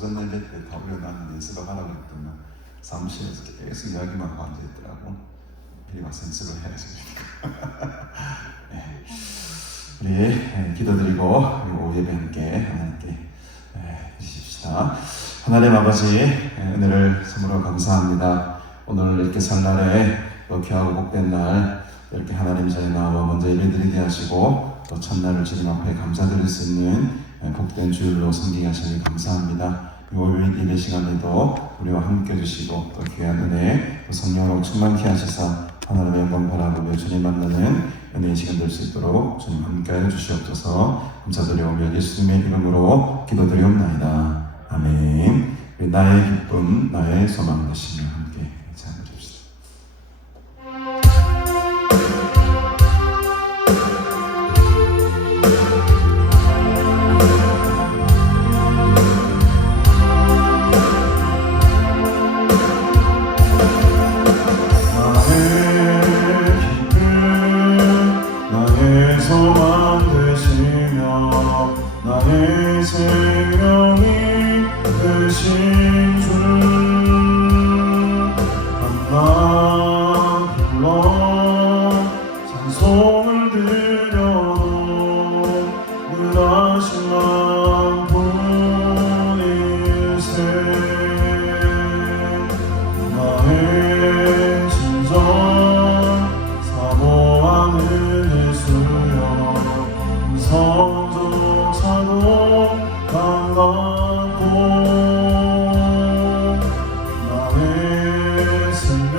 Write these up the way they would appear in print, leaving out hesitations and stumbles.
오전 예배 때 더우려 나는 연습을 하라고 했더니 사무실에서 계속 이야기만 하고 앉아있더라고. 미리 와서 연습을 해야지. 네. 우리 기도드리고 오후 예배 함께 하나님께 해주십시다. 하나님 아버지, 은혜를 선물로 감사합니다. 오늘 이렇게 설날에 또 귀하고 복된 날 이렇게 하나님 자리에 나와 먼저 예배드리게 하시고 또 첫날을 주님 앞에 감사드릴 수 있는 복된 주일로 섬기게 하시니 감사합니다. 오늘 예배 시간에도 우리와 함께 해주시고 또 귀한 은혜 또 성령으로 충만케 하시사 하나님의 영광 바라보며 주님 만나는 은혜의 시간 될 수 있도록 주님 함께 해주시옵소서. 감사드리오며 예수님의 이름으로 기도드리옵나이다. 아멘. 나의 기쁨 나의 소망 되시며 함께 찬양해줍시다. 나의 생명이 되신 주 만나 불러 찬송을 드려도 늘 하신 만 분일세. 나의 진정 사모하는 예수여 성조차도 반갑고 나의 생명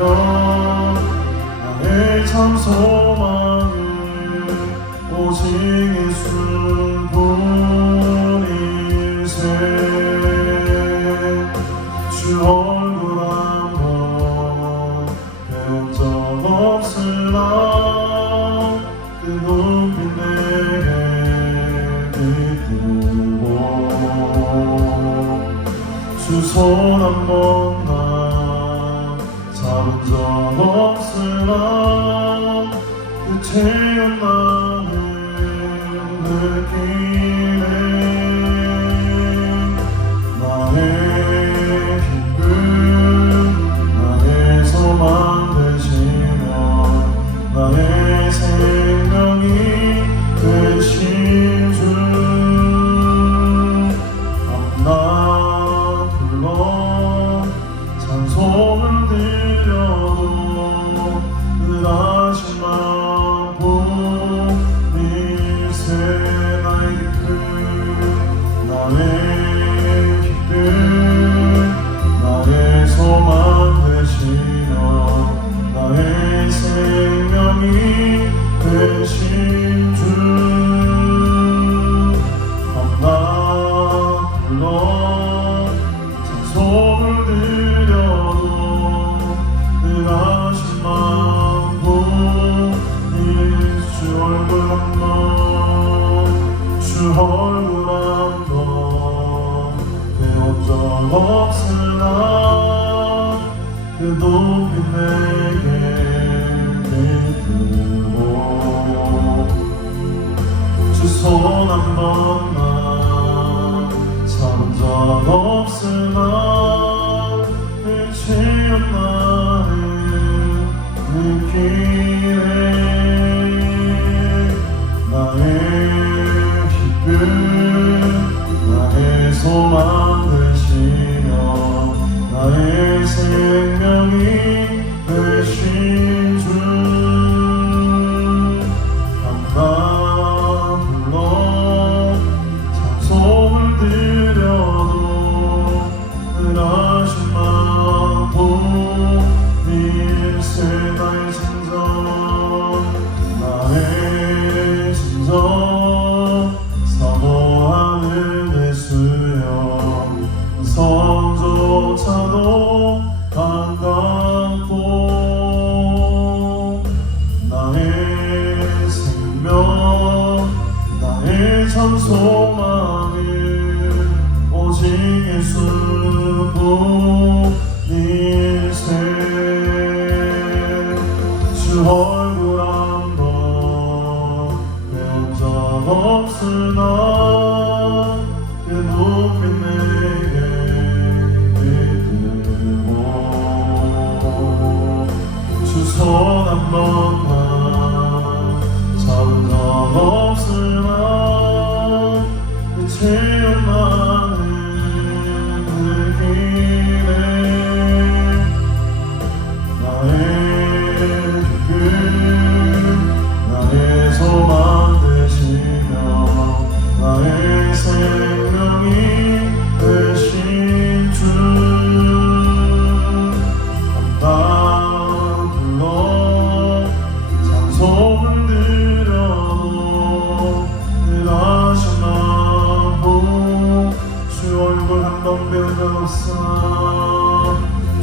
나의 참 소망은 오직 예수뿐일세. 주 얼굴 한번 배운 적 없으나 그 눈빛 내게 주 손 한 번 나 잡은 적 없으나 그 체험만은 느끼네. 나의 기쁨 나의 소망 되시며 나의 생명이 되신 주 만나 불러 찬송을 드려도 늘 하신 만 분일세. 나의 기쁨 나의 기쁨 나의 소망 되시며 나의 생명이 되신 주 만나 불러 찬송을 드려도 늘 하신 만 분일세. 주 얼굴 한번 주 얼굴 한번 배운 적 없으나 그 높이 내게 믿고 주 손 한 번만 잡은 적 없으나 그 체험만은 느끼네. 나의 기쁨 나의 소망 되시며 나의 생명이 되신 주 만나 불러 찬송을 드려도 늘 하신 만 분일세. 나의 진정 나의 진정 사모하는 예수여 성조차도 반갑고 나의 생명 나의 참 소망은 오직 예수뿐일세. 주 얼굴 한번 배운 적 없으나 그 눈빛 내게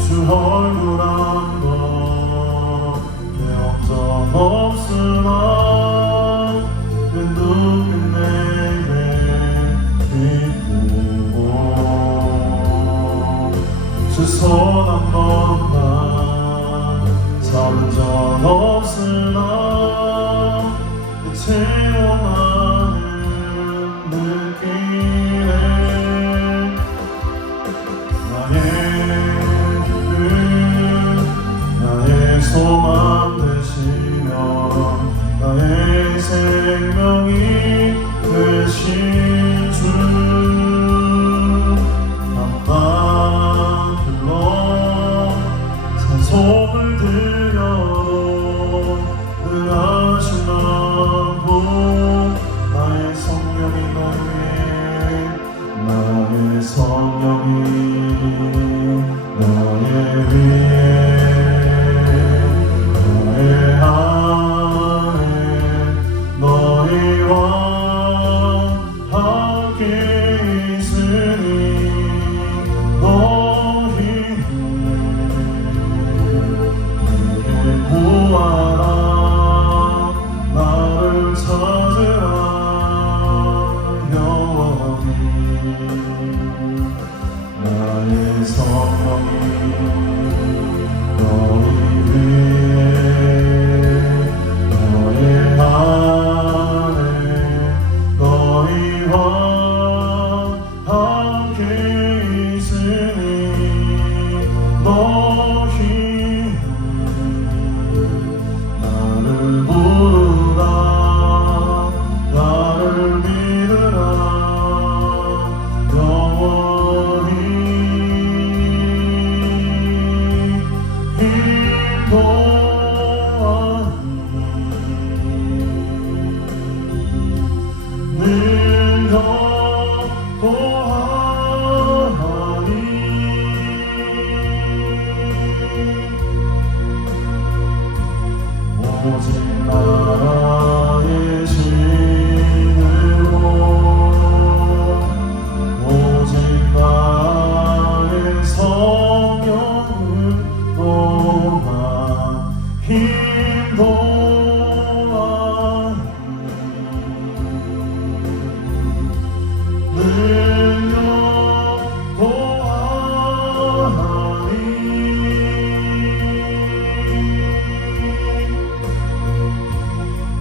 주 얼굴 한번내 영적 없으나 그 눈빛 내게 비추고 주 손 한 번만 잡은 적 없으나 그 체험하는 느끼네 나의 그 나의 소망 되시며 나의 생명이 되신 주 아빠 불러 찬송을 드려도 늘 하신 만보 나의 성령이 나의 성령이 너의 위에 너의 안에 너희와 함께 있으니 너희는 구하라 나를 찾으라 영원히 나의 성령이 너희 위에 너의 안에 너희와 함께 있으니 너희는 나를 부르라 나를 믿으라 영원히 인도하니 늘 영도하니 오직 나의 신으로 오직 나의 성령으로만 인도하니 늘 영도하니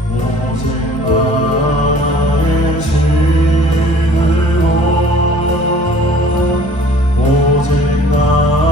오직 나의 신으로 오직 나의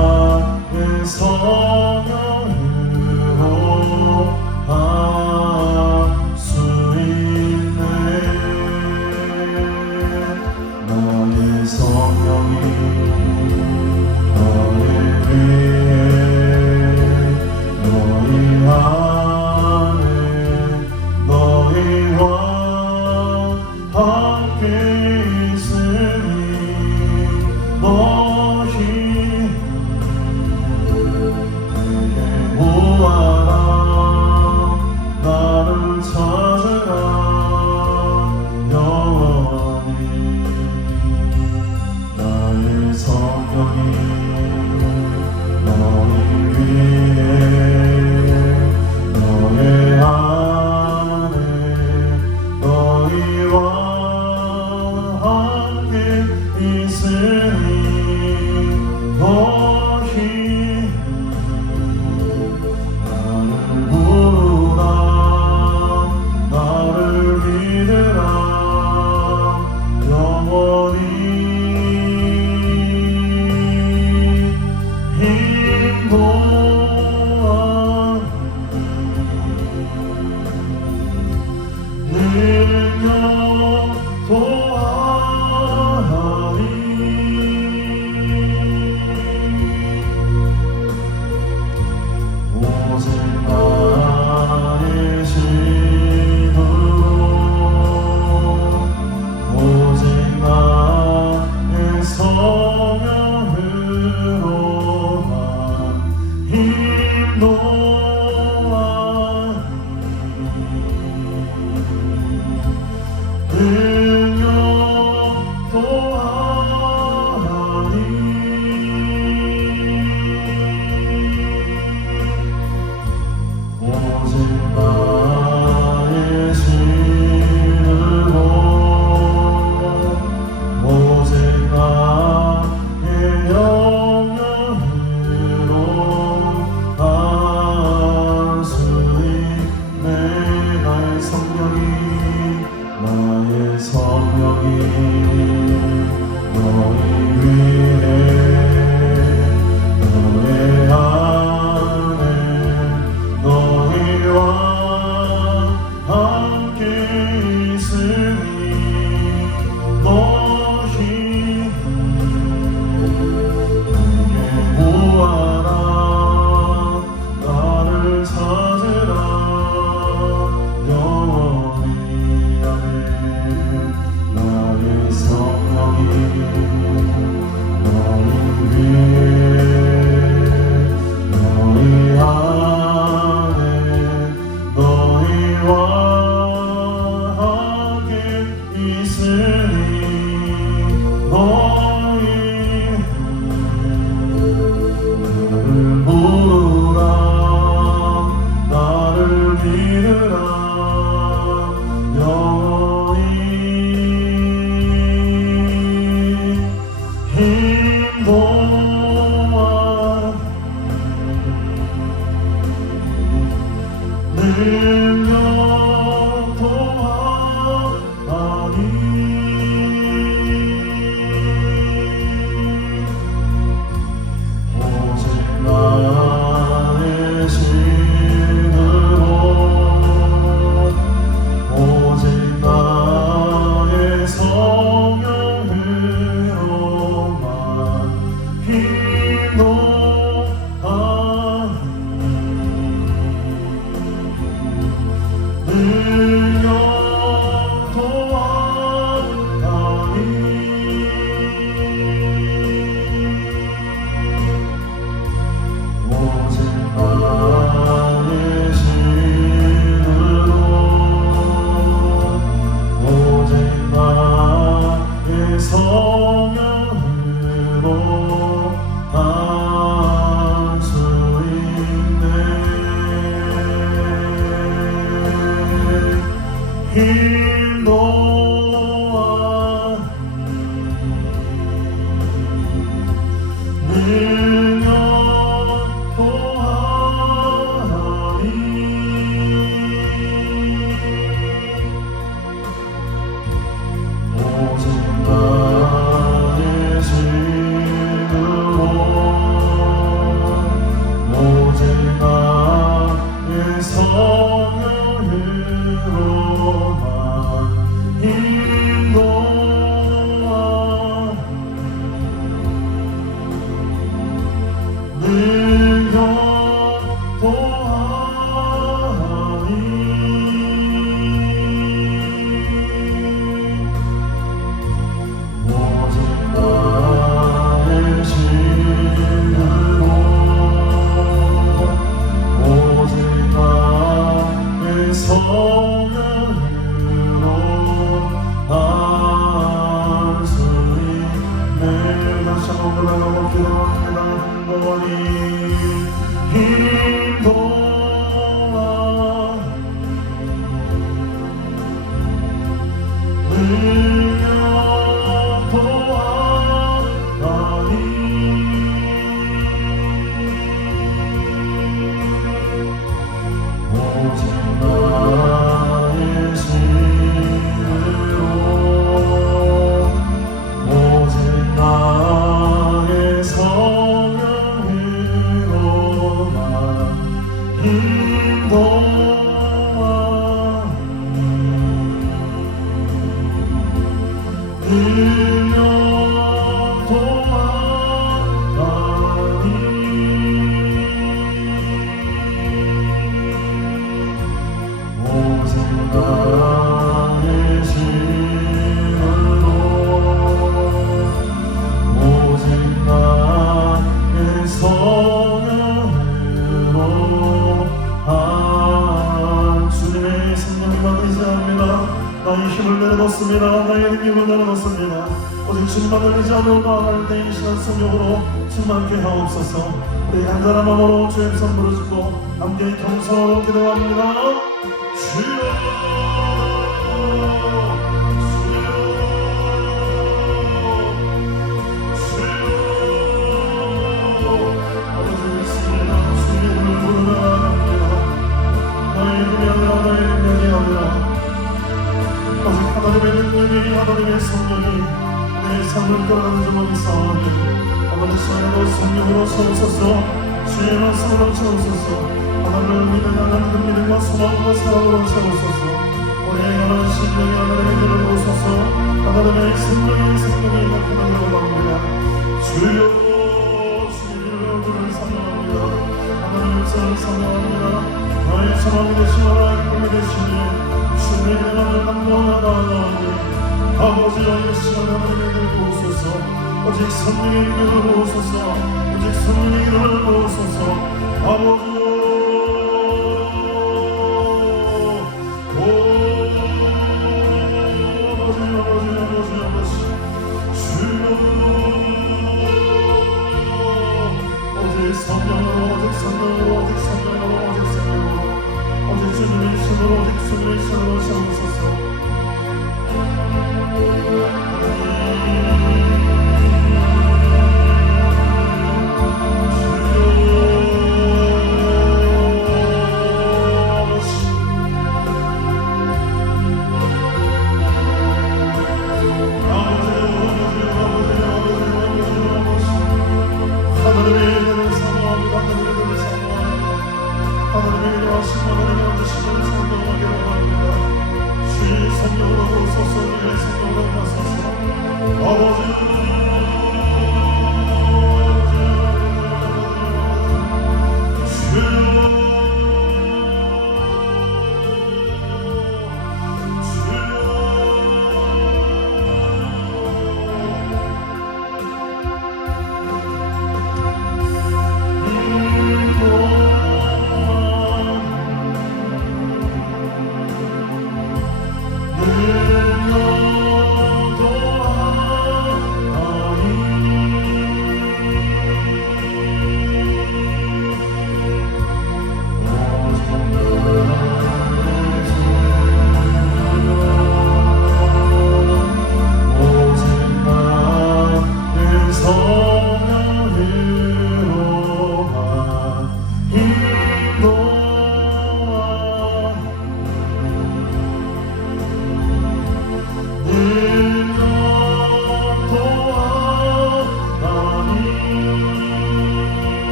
능력 또하니 오직 나의 신으로 오직 나의 성령으로만 기도하니 능력 또하니 오직 나의 신으로 오직 나의 성령으로 할 수 있네 인도하니 능력 또하니 오직 나의 신으로 오직 나의 성령으로만 인도하니 능력 또하니 오직 나의 신으로 오직 나의 성령으로 할 수 있네 다시 한번 올라가고 기도합니다 한번이 능력 또하니 오직 나의 신으로 오직 나의 성령으로만 인도하니 능력 또하니 오직 나의 신으로 오직 나의 성령으로 주님의 성령이 받으시합니다 나의 힘을 내려놓습니다 나의 능력을 내려놓습니다 오직 주님만을 의지하며 나아갈 때 이 시간 성령으로 충만케 하옵소서 우리 간절한 마음으로 주의 이름 부르짖고 함께 경성으로 기도합니다 주여 아버지 있습니다 주의 이름을 부르며 나아갑니다 나의 이름이 아니라 나의 능력이 아니라 오직 하나님의 능력이 하나님의 성령이 내 삶을 끌어가는 줄 믿사오니 아버지 시간에도 성령으로 채우소서 주의 말씀으로 채우소서 하나님을 믿는 하나님 그 믿음과 소망과 사랑으로 채우소서 우리의 하나님 신령이 하나님의 길을 오소서 하나님의 생명이 나타나기를 바랍니다 주여 주님의 얼굴을 사랑합니다 하나님의 역사를 사랑합니다 나의 소망이 되시고 나의 꿈이 되시니 주님의 이름을 감동하다하니 아버지여 이 시간 하나님의 길을 오소서 오직 성령의 길을 오소서 오직 성령의 길을 오소서 아버지 전능하신 하나님의 앉으심을 성령하게 원합니다. 주의 성령으로 오소서. 주의 성령으로 나서서 아버지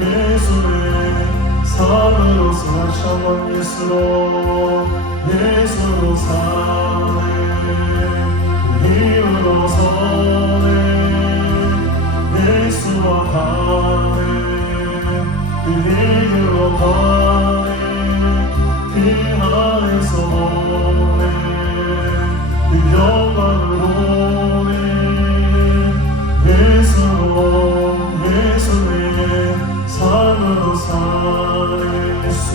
예수의 예수로 사네 그 힘으로 서네 예수와 가네 그 힘으로 가네 그 안에서 보네 그 영광을 보네 예수의 삶으로 사네 예수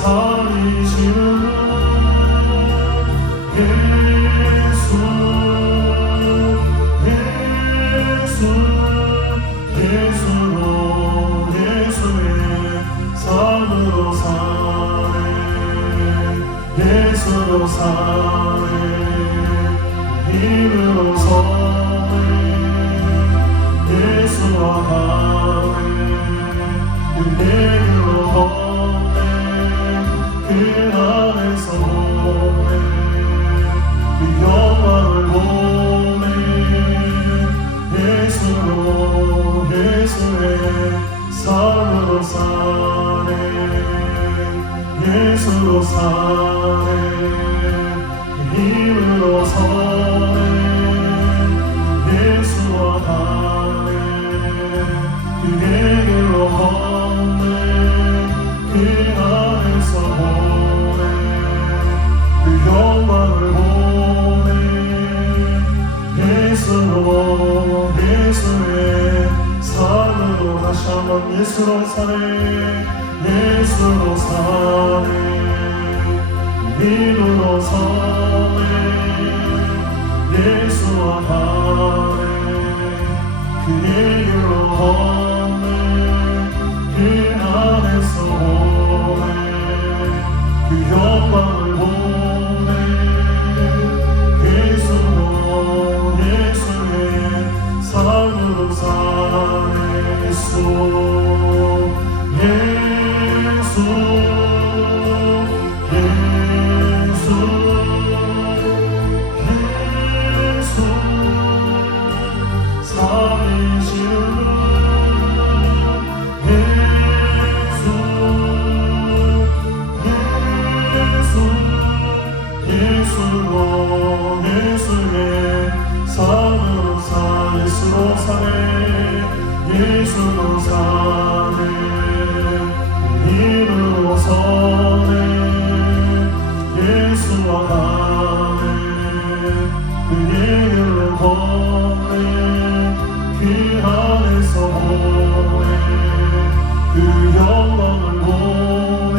살리시는 예수로 사네 힘으로 서네 예수와 가네 그 내게로 걷네 그 안에서 보네 그 영광을 보네 예수의 삶으로 사네 예수로 사네 힘으로 서네 예수와 가네 그 내게로 걷네 그 안에서 보네 그 영광을 보네 예수의 삶으로 다시 한번 예수로 사네 예수로 사네 힘으로 서네 예수와 가네 그 길로 걷네 그 안에서 보네 그 영광을 보네 예수의 삶으로 사네 예수로 사네 힘으로 서네 예수와 가네 그 길로 걷네 그 안에서 보네 그 영광을 보네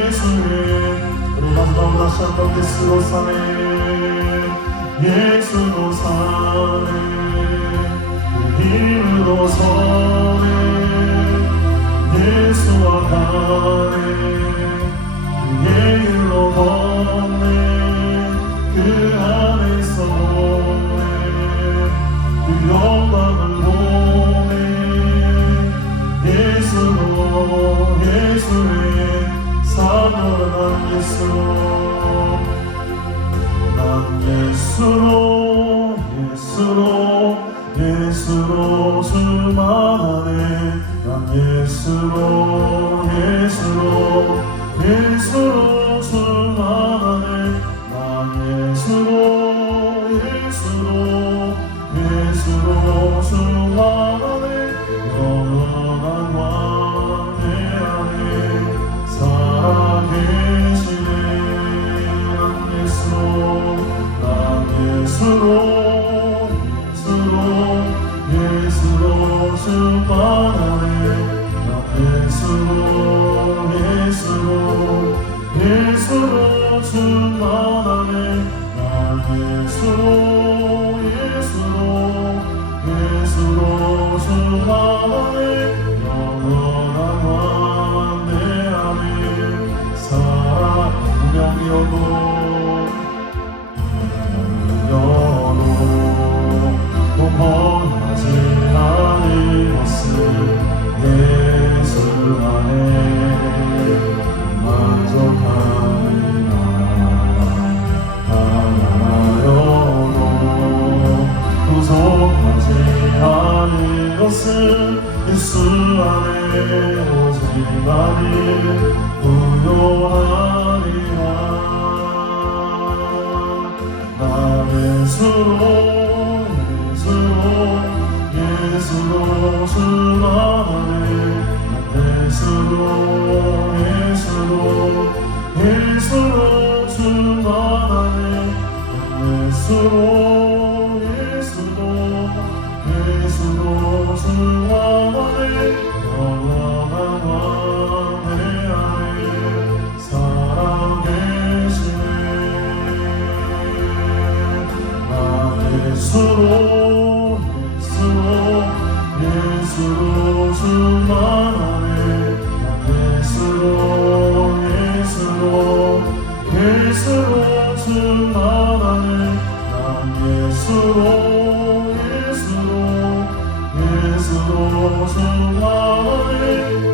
예수의 우리 마지막으로 다시 한번 예수로 사네 예수로 사네 힘으로 서네 예수와 가네 그 길로 걷네 그 안에서 보네 그 영광을 보네 예수의 삶으로 난 예수로 수만하네 난 예수로 수만하네 난 예수로 수만하네 영원한 왕의 안에 살아계시네 난 예수로 수만하네 난 예수로 수만하네 난 예수로 수만하네 영원한 왕 내 안에 살아 운명이어도 범하지 않을 것을 예수 안에 만족하네 것은 예수 안에 오직만이 부요하리라. 나 예수로 충만하네. 예수로 충만하네. 예수로 충만하네. 영원한 왕의 안에 살아계시네. 나 예수로 충만하네. 나 예수로 충만하네. 난 예수로 충만하네.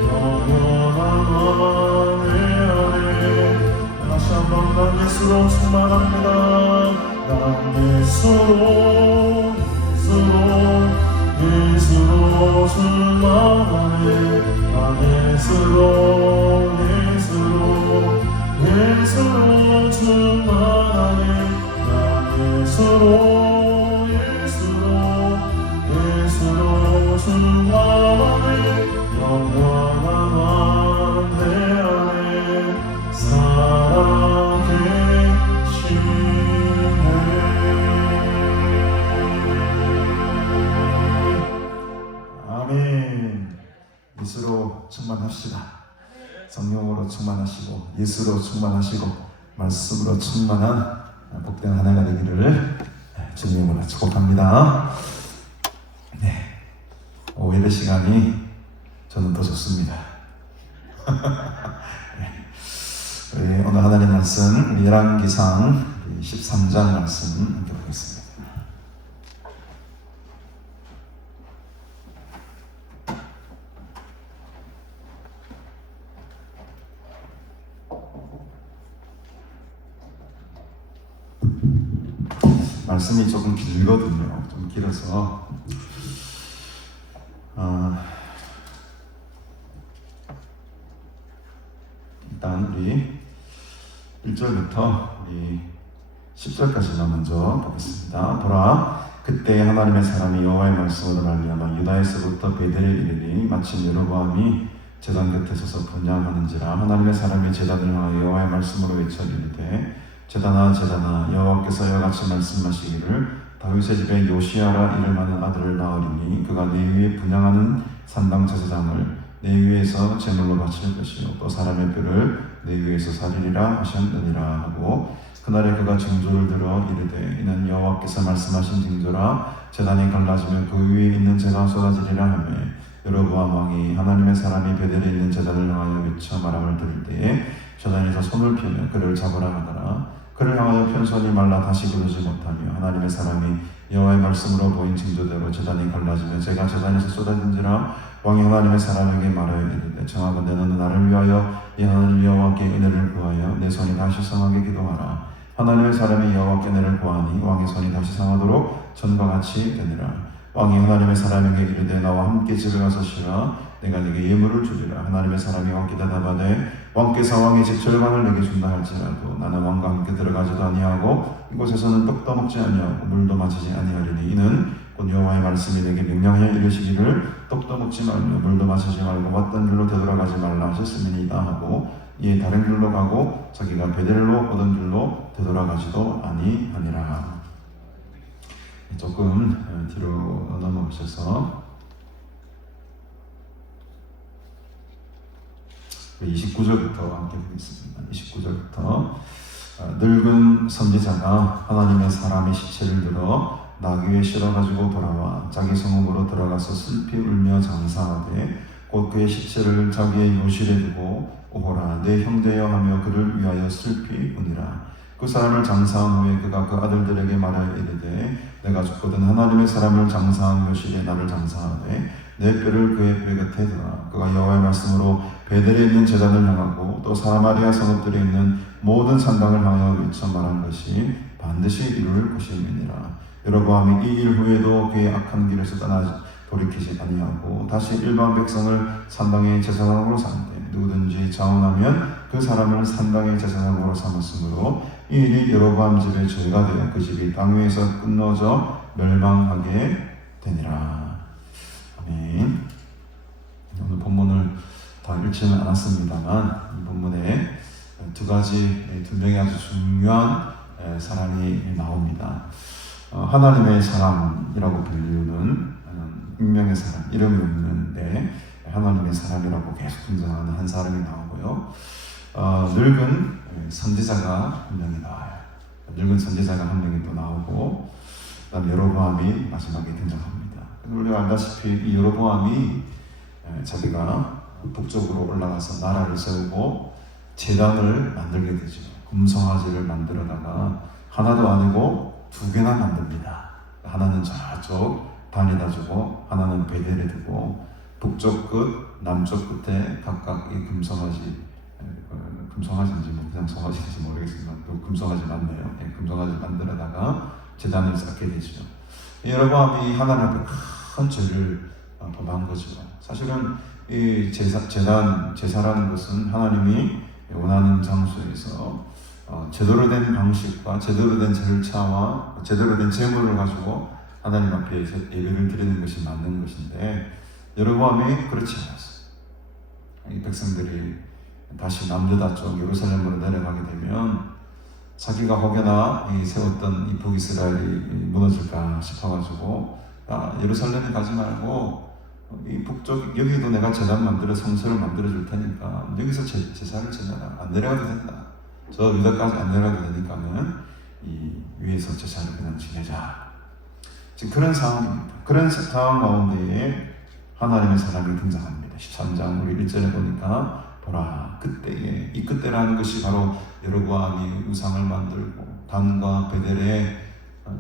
영원한 왕의 안에. 다시 한번 난 예수로 충만합니다. 난 예수로 충만하네. 난 예수로 충만하네. 난 예수로 충만하네. 영원한 왕의 안에 살아계시네. 아멘. 예수로 충만합시다. 성령으로 충만하시고 예수로 충만하시고 말씀으로 충만한 복된 한 해가 되기를 주님으로 축복합니다. 네, 예배 시간이 저는 더 좋습니다. 네, 오늘 하나님 말씀 열왕기상 13장 말씀 함께 보겠습니다. 말씀이 조금 길거든요. 좀 길어서 일단 우리 1절부터 우리 10절까지만 먼저 보겠습니다. 보라, 그때 하나님의 사람이 여호와의 말씀으로 말미암아 유다에서부터 베델에 이르니 마침 여로보암이 제단 곁에 서서 분향하는지라. 하나님의 사람이 제단을 향하여 여호와의 말씀으로 외쳐 이르되 제단아 여호와께서 이와 같이 말씀하시기를 다윗의 집에 요시야라 이름하는 아들을 낳으리니 그가 내 위에 분향하는 산당 제사장을 내 위에서 제물로 바칠 것이요 또 사람의 뼈를 내 위에서 살리리라 하셨느니라 하고 그날에 그가 징조를 들어 이르되 이는 여호와께서 말씀하신 징조라. 제단이 갈라지면 그 위에 있는 재가 쏟아지리라 하며 여로보암 왕이 하나님의 사람이 베델에 있는 제단을 향하여 외쳐 말함을 들을 때에 제단에서 손을 펴며 그를 잡으라 하더라. 그를 향하여 편손이 말라 다시 그러지 못하며 하나님의 사람이 여호와의 말씀으로 보인 징조대로 제단이 갈라지며 재가 제단에서 쏟아진지라. 왕이 하나님의 사람에게 말하여 이르되 정하건대 너는 나를 위하여 이 하나님 여호와께 은혜를 구하여 내 손이 다시 상하게 기도하라. 하나님의 사람이 여호와께 은혜를 구하니 왕의 손이 다시 상하도록 전과 같이 되니라. 왕이 하나님의 사람에게 이르되 나와 함께 집에 가서 쉬라. 내가 네게 예물을 주리라. 하나님의 사람이 왕께 대답하되 왕께서 왕의 집 절반을 내게 준다 할지라도 나는 왕과 함께 들어가지도 아니하고 이곳에서는 떡도 먹지 아니하고 물도 마시지 아니하리니 이는 곧 여호와의 말씀이 내게 명령하여 이르시기를 떡도 먹지 말며 물도 마시지 말고 왔던 길로 되돌아가지 말라 하셨음이니이다 하고 이에 다른 길로 가고 자기가 베델로 오던 길로 되돌아가지도 아니하니라. 조금 뒤로 넘어오셔서 29절부터 함께 보겠습니다. 29절부터 늙은 선지자가 하나님의 사람의 시체를 들어 나귀에 실어가지고 돌아와 자기 성읍으로 들어가서 슬피 울며 장사하되 곧 그의 시체를 자기의 요실에 두고 오호라 내 형제여 하며 그를 위하여 슬피 우니라. 그 사람을 장사한 후에 그가 그 아들들에게 말하여 이르되 내가 죽거든 하나님의 사람을 장사한 요실에 나를 장사하되 내 뼈를 그의 뼈 곁에 두라. 그가 여호와의 말씀으로 베델에 있는 제단을 향하고 또 사마리아 성읍들에 있는 모든 산당을 향하여 외쳐 말한 것이 반드시 이룰 것임이니라. 여로보암이 이 일 후에도 그의 악한 길에서 돌이키지 아니하고 다시 일반 백성을 산당의 제사장으로 삼되 누구든지 자원하면 그 사람을 산당의 제사장으로 삼았으므로 이 일이 여로보암 집의 죄가 되어 그 집이 땅 위에서 끊어져 멸망하게 되니라. 아멘. 오늘 본문을 다 읽지는 않았습니다만 이 본문에 두 명의 아주 중요한 사람이 나옵니다. 하나님의 사람이라고 불리우는 익명의 사람, 이름이 없는데 하나님의 사람이라고 계속 등장하는 한 사람이 나오고요. 늙은 선지자가 한 명이 나와요. 늙은 선지자가 한 명이 또 나오고, 그다음 여로보암이 마지막에 등장합니다. 우리가 알다시피 이 여로보암이 자기가 북쪽으로 올라가서 나라를 세우고 제단을 만들게 되죠. 금송아지를 만들어다가 하나도 아니고 두 개나 만듭니다. 하나는 저쪽 단에다 주고 하나는 베델에 두고 북쪽 끝, 남쪽 끝에 각각 이 금송아지인지 뭐 그냥 송아지인지 모르겠지만 또 금송아지 맞네요. 금송아지 만들어다가 제단을 쌓게 되죠. 여로보암이 하나님 앞에 큰 죄를 범한 거죠. 사실은 이 제사라는 것은 하나님이 원하는 장소에서 제대로 된 방식과 제대로 된 절차와 제대로 된 제물을 가지고 하나님 앞에 예배를 드리는 것이 맞는 것인데 여로보암이 그렇지 않았어요. 이 백성들이 다시 남유다 쪽 예루살렘으로 내려가게 되면 자기가 혹여나 세웠던 이 북이스라엘이 무너질까 싶어가지고 예루살렘에 가지 말고 이 북쪽 여기도 내가 제단 만들어 성소를 만들어 줄 테니까 여기서 제사를 지내라. 안 내려가도 된다. 저 유다까지 안 내려가도 되니까는 이 위에서 제사를 그냥 지내자. 지금 그런 상황입니다. 그런 상황 가운데에 하나님의 사람이 등장합니다. 13장 우리 1절에 보니까 보라 그때에 이 그때라는 것이 바로 여로보암이 우상을 만들고 단과 베델에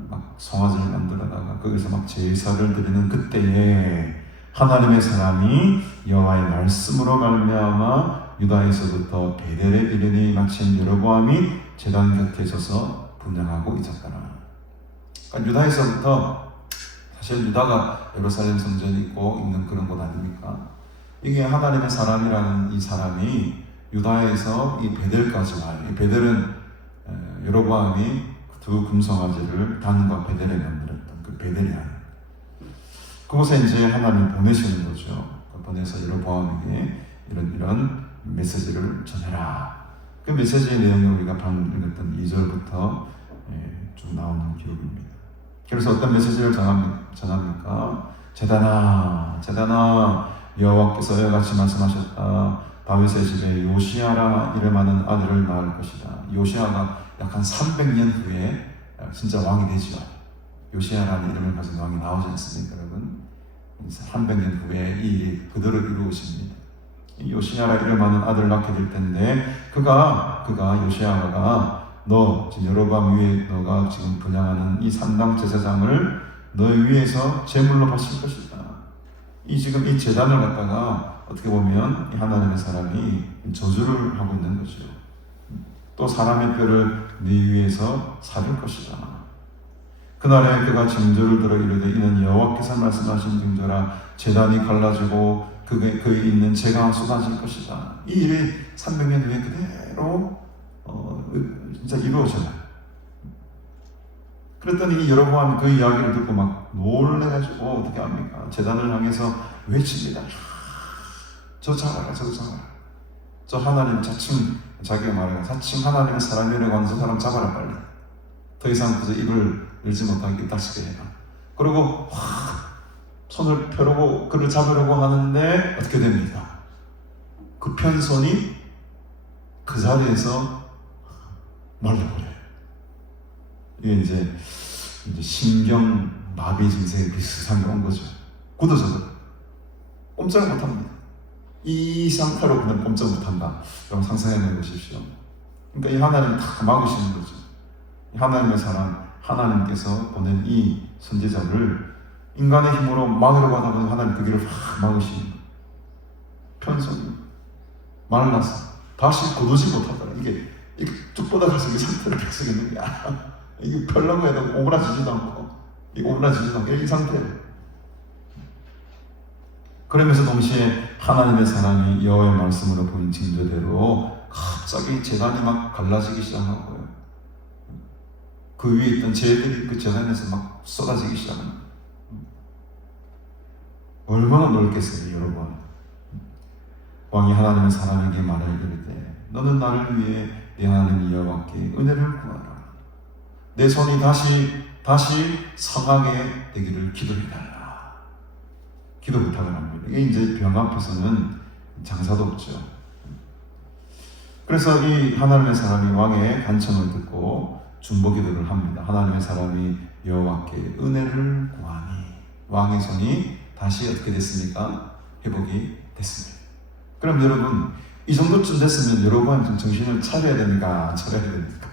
막 송아지를 만들어다가 거기서 막 제사를 드리는 그때에 하나님의 사람이 여호와의 말씀으로 말미암아 유다에서부터 베델에 이르니 마침 여로보암이 제단 곁에 서서 분향하고 있었더라. 그러니까 유다에서부터 사실 유다가 예루살렘 성전이 있고 있는 그런 곳 아닙니까? 이게 하나님의 사람이라는 이 사람이 유다에서 이 베델까지 와요. 이 베델은 여로보암이 두 금송아지를 단과 베델에 만들었던 그 베델이야. 그곳에 이제 하나님 보내시는 거죠. 보내서 여로보암에게 이런 메시지를 전해라. 그 메시지의 내용을 우리가 방금 읽었던 2절부터 쭉 나오는 기록입니다. 그래서 어떤 메시지를 전합니까? 제단아 여호와께서 이와 같이 말씀하셨다. 다윗의 집에 요시야라 이름하는 아들을 낳을 것이다. 요시야가 약 한 300년 후에 진짜 왕이 되죠. 요시야라는 이름을 가진 왕이 나오지 않습니까, 여러분? 300년 후에 이 일이 그대로 이루어집니다. 요시야라 이름하는 아들을 낳게 될 텐데 그가 요시야가 너 지금 여로보암 위에 너가 지금 분향하는 이 산당 제사장을 너의 위에서 제물로 바칠 것이다. 지금 이 제단을 갖다가 어떻게 보면 하나님의 사람이 저주를 하고 있는 거죠. 또 사람의 뼈를 네 위에서 사릴 것이다. 그날에 그가 징조를 들어 이르되 이는 여호와께서 말씀하신 징조라. 제단이 갈라지고 그에 있는 재가 쏟아질 것이다. 이 일이 300년 후에 그대로 진짜 이루어져요. 그랬더니 이 여로보암이 그 이야기를 듣고 막 놀래가지고 어떻게 합니까? 제단을 향해서 외칩니다. 저 잡아라, 저 잡아라. 저 하나님 자칭 자기가 말해요. 자칭 하나님의 사람이라고 하는 저 사람 잡아라 빨리. 더 이상 그저 입을 열지 못하게 입 닫히게 해라. 그리고 손을 펴려고 그를 잡으려고 하는데 어떻게 됩니까? 그 편손이 그 자리에서 말려버려요. 이게 이제 신경 마비 증세에 비슷한 게 온 거죠. 굳어져서 꼼짝을 못합니다. 이 상태로 그냥 꼼짝 못한다. 여러분 상상해 보십시오. 그러니까 이 하나님을 다 막으시는 거죠. 이 하나님의 사람, 하나님께서 보낸 이 선지자를 인간의 힘으로 막으려고 하다 보니 하나님 그 길을 확 막으시는 거예요. 편손이 말라서 다시 거두지 못하더라. 이게 쭉 뻗어가서 이 상태를 계속 있는 게 이게 펴려고 해도 오므라지지도 않고 이 상태예요. 그러면서 동시에 하나님의 사람이 여호와의 말씀으로 보인 징조대로 갑자기 재단이 막 갈라지기 시작하고요. 그 위에 있던 재들이 그 재단에서 막 쏟아지기 시작합니다. 얼마나 넓겠어요, 여러분. 왕이 하나님의 사람에게 말을 이르되 너는 나를 위해 내 하나님 여호와께 은혜를 구하라. 내 손이 다시 상하게 되기를 기도해달라. 기도 부탁을 합니다. 이게 이제 병 앞에서는 장사도 없죠. 그래서 이 하나님의 사람이 왕의 간청을 듣고 중보기도를 합니다. 하나님의 사람이 여호와께 은혜를 구하니 왕의 손이 다시 어떻게 됐습니까? 회복이 됐습니다. 그럼 여러분, 이 정도쯤 됐으면 여러분 좀 정신을 차려야 됩니까? 차려야 됩니까?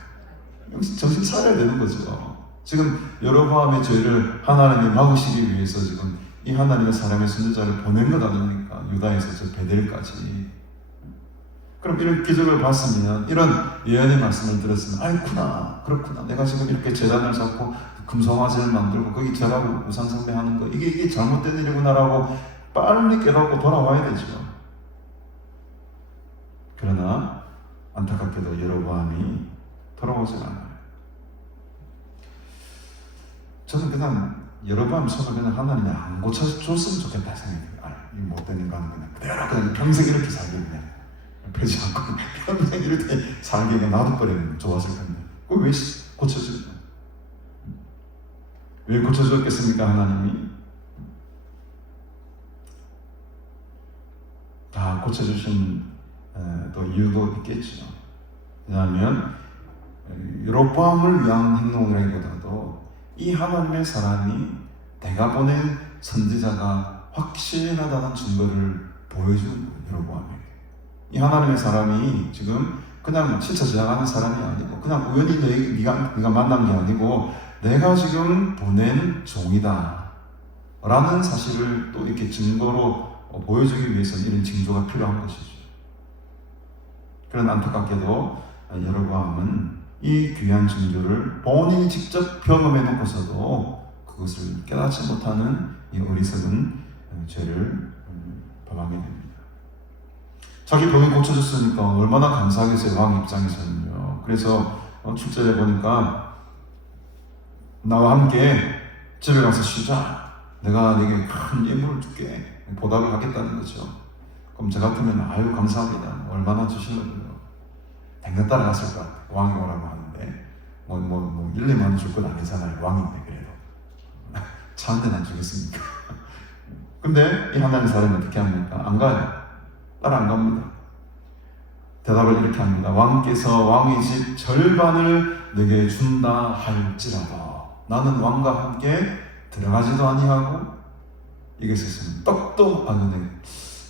정신 차려야 되는 거죠. 지금 여로보암의 죄를 하나님이 막으시기 위해서 지금 이 하나님의 사람의 선지자를 보낸 것 아닙니까? 유다에서 저 베델까지. 그럼 이런 기적을 봤으면, 이런 예언의 말씀을 들었으면, 아이구나, 그렇구나. 내가 지금 이렇게 제단을 쌓고 금송아지를 만들고 거기 절하고 우상숭배하는 거, 이게 잘못된 일이구나라고 빨리 깨닫고 돌아와야 되죠. 그러나 안타깝게도 여로보암이 돌아오지 않아요. 저는 그냥 여로보암 손을 그냥 하나님이 안 고쳐줬으면 좋겠다 생각해요. 이 못된 인간은 그냥 평생 이렇게 살겠네. 펴지 않고 평생 이렇게 살기가 놔둬버리면 좋았을 텐데 그걸 왜 고쳐주냐? 왜 고쳐줬겠습니까? 하나님이 다 고쳐주신 또 이유도 있겠죠. 왜냐하면 여로보암을 위한 행동이라기보다도 이 하나님의 사람이 내가 보낸 선지자가 확실하다는 증거를 보여주는 거예요. 여로보암에게. 이 하나님의 사람이 지금 그냥 실체 지나가는 사람이 아니고 그냥 우연히 네가 만난 게 아니고 내가 지금 보낸 종이다 라는 사실을 또 이렇게 증거로 보여주기 위해서는 이런 징조가 필요한 것이죠. 그런 안타깝게도 여로보암은 이 귀한 징조를 본인이 직접 경험해 놓고서도 그것을 깨닫지 못하는 이 어리석은 죄를 범하게 됩니다. 자기 병이 고쳐졌으니까 얼마나 감사하겠어요, 왕 입장에서는요. 그래서 7절에 보니까 나와 함께 집에 가서 쉬자. 내가 네게 큰 예물을 줄게. 보답을 하겠다는 거죠. 그럼 저 같으면 아유 감사합니다. 얼마나 주시려고요. 댕겨 따라갔을 것 같아요. 왕이 오라고 하는데 1, 2만 원 줄 건 아니잖아요. 왕인데 그래도 차 한 대는 안 주겠습니까? 근데 이 하나님 사람이 어떻게 합니까? 안 가요. 따라 안 갑니다. 대답을 이렇게 합니다. 왕께서 왕의 집 절반을 내게 준다 할지라도 나는 왕과 함께 들어가지도 아니하고 이것이 있으면 떡도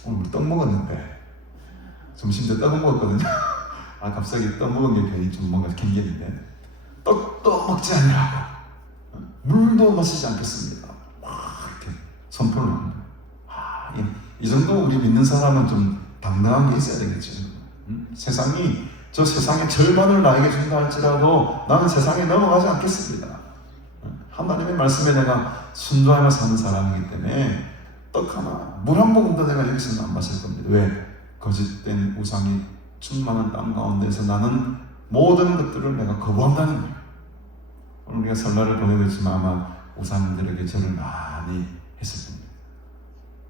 오늘 떡 먹었는데 점심 때 떡을 먹었거든요. 갑자기 떡 먹은 게 괜히 좀 뭔가 경계인데 떡도 먹지 아니하고 물도 마시지 않겠습니다. 이렇게 선포를 합니다. 이 정도 우리 믿는 사람은 좀 당당한 게 있어야 되겠죠. 세상이 저 세상의 절반을 나에게 준다 할지라도 나는 세상에 넘어가지 않겠습니다. 하나님의 말씀에 내가 순종하며 사는 사람이기 때문에 떡 하나, 물 한 모금도 내가 여기서는 안 마실 겁니다. 왜? 거짓된 우상이 충만한 땅 가운데서 나는 모든 것들을 내가 거부한다는 거예요. 오늘 우리가 설날을 보내고 있지만 아마 우상들에게 절을 많이 했을 겁니다.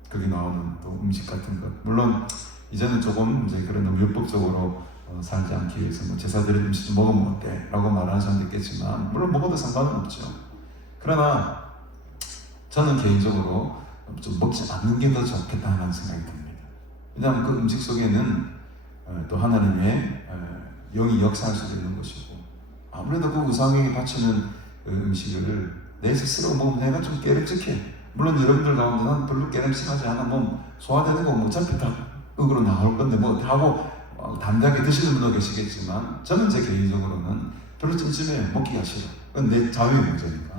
거기 나오는 또 음식 같은 것, 물론 이제는 조금 이제 그런 너무 율법적으로 살지 않기 위해서 제사 드린 음식 좀 먹으면 어때? 라고 말하는 사람도 있겠지만 물론 먹어도 상관은 없죠. 그러나 저는 개인적으로 좀 먹지 않는 게 더 좋겠다 하는 생각이 듭니다. 왜냐하면 그 음식 속에는 또 하나님의 영이 역사할 수도 있는 것이고 아무래도 그 우상에게 바치는 그 음식을 내 스스로 먹으면 내가 좀 깨름직해. 물론 여러분들 가운데 난 별로 깨름직하지 않아. 소화되는 거 어차피 다 으로 나올 건데 하고 담대하게 드시는 분도 계시겠지만 저는 제 개인적으로는 별로 찜찜해. 먹기가 싫어. 그건 내 자유의 문제니까.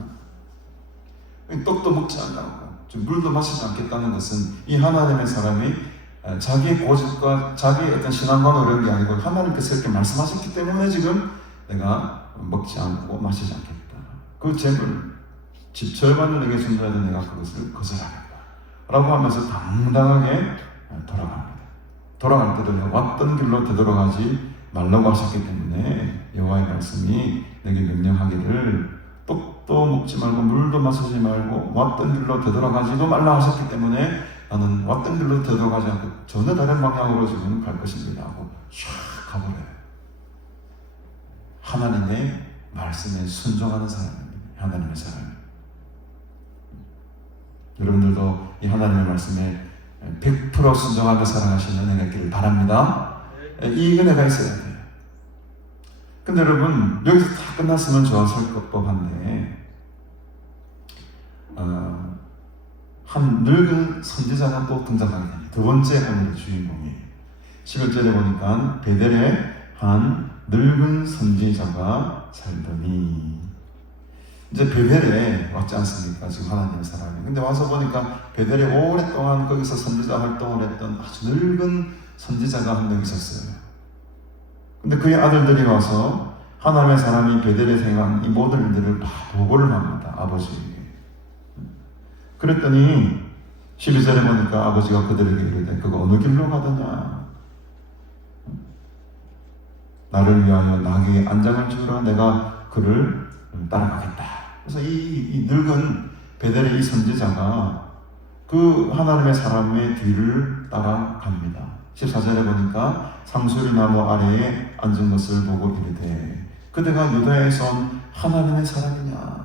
떡도 먹지 않고 물도 마시지 않겠다는 것은 이 하나님의 사람이 자기의 고집과 자기의 어떤 신앙관을 이런 게 아니고 하나님께서 이렇게 말씀하셨기 때문에 지금 내가 먹지 않고 마시지 않겠다. 그 재물 집 절반을 내게 준다해도 내가 그것을 거절하겠다. 라고 하면서 당당하게 돌아갑니다. 돌아갈 때도 왔던 길로 되돌아가지 말라고 하셨기 때문에 여호와의 말씀이 내게 명령하기를 떡도 먹지 말고 물도 마시지 말고 왔던 길로 되돌아가지도 말라 하셨기 때문에 나는 왔던 길로 되돌아가지 않고 전혀 다른 방향으로 지금 갈 것입니다 하고 쫙 가버려요. 하나님의 말씀에 순종하는 사람입니다. 하나님의 사람. 여러분들도 이 하나님의 말씀에 100% 순종하며 살아가시는 은혜가 있기를 바랍니다. 이 은혜가 있어야 돼요. 근데 여러분 여기서 다 끝났으면 좋았을 법한데 한 늙은 선지자가 또 등장하게 됩니다. 두 번째 오늘의 주인공이 11절에 보니까 베델에 한 늙은 선지자가 살더니 이제 베델에 왔지 않습니까? 지금 하나님의 사람이. 근데 와서 보니까 베델에 오랫동안 거기서 선지자 활동을 했던 아주 늙은 선지자가 한 명 있었어요. 근데 그의 아들들이 와서 하나님의 사람이 베델에 행한 이 모든 일들을 다 보고를 합니다. 아버지에게. 그랬더니 12절에 보니까 아버지가 그들에게 이르되 그가 어느 길로 가더냐? 나를 위하여 나귀에 안장을 주라. 내가 그를 따라가겠다. 그래서 이 늙은 베델의 이 선지자가 그 하나님의 사람의 뒤를 따라갑니다. 14절에 보니까 상수리 나무 아래에 앉은 것을 보고 이르되 그대가 유다에서 온 하나님의 사람이냐?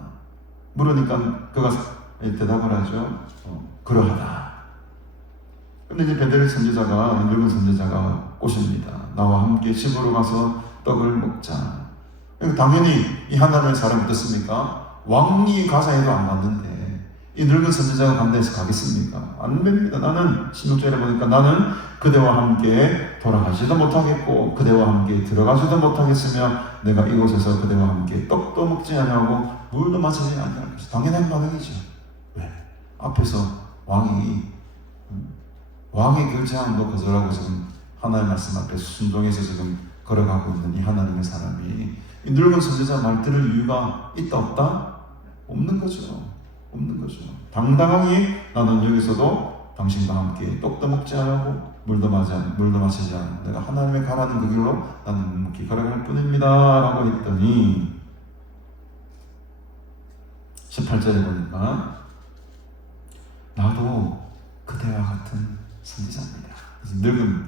물으니까 그가 대답을 하죠. 그러하다. 근데 이제 베델의 선지자가, 늙은 선지자가 꼬십니다. 나와 함께 집으로 가서 떡을 먹자. 당연히 이 하나님의 사람이 어떻습니까? 왕이 가자 해도 안 갔는데 이 늙은 선지자가 간다 해서 가겠습니까? 안 됩니다. 나는 16절에 보니까 나는 그대와 함께 돌아가지도 못하겠고 그대와 함께 들어가지도 못하겠으며 내가 이곳에서 그대와 함께 떡도 먹지 아니하고 물도 마시지 아니할 것이다. 당연한 반응이죠. 왜? 앞에서 왕이 결제함도 거절하고 지금 하나님의 말씀 앞에 순종해서 지금 걸어가고 있는 이 하나님의 사람이 이 늙은 선지자 말 들을 이유가 있다 없다? 없는 거죠. 없는 거죠. 당당하게 나는 여기서도 당신과 함께 떡도 먹지 않고 물도 마시지 않고 내가 하나님의 가라는 그 길로 나는 묵묵히 걸어갈 뿐입니다 라고 했더니 18절에 보니까 나도 그대와 같은 선지자입니다. 늙은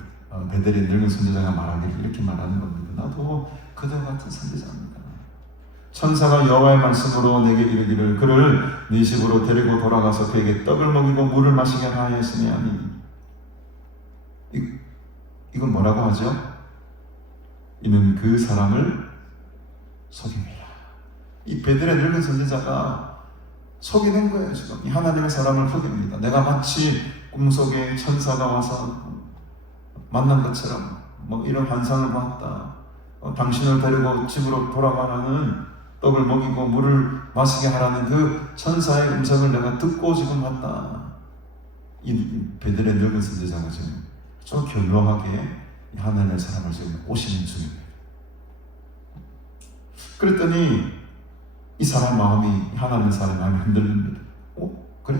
베델의 늙은 선지자가 말하기를 이렇게 말하는 겁니다. 나도 그대와 같은 선지자입니다. 천사가 여호와의 말씀으로 내게 이르기를 그를 네 집으로 데리고 돌아가서 그에게 떡을 먹이고 물을 마시게 하였으니 아니. 이건 뭐라고 하죠? 이는 그 사람을 속입니다. 이 베델의 늙은 선지자가 속이는 거예요. 지금 이 하나님의 사람을 속입니다. 내가 마치 꿈속에 천사가 와서 만난 것처럼 뭐 이런 환상을 봤다. 당신을 데리고 집으로 돌아가라는 떡을 먹이고 물을 마시게 하라는 그 천사의 음성을 내가 듣고 지금 왔다. 이 베델의 늙은 선지자가 지금 좀 교묘하게 하나님의 사람을 지금 오시는 중입니다. 그랬더니 이 사람 마음이 하나님의 사람의 마음이 흔들립니다. 그래?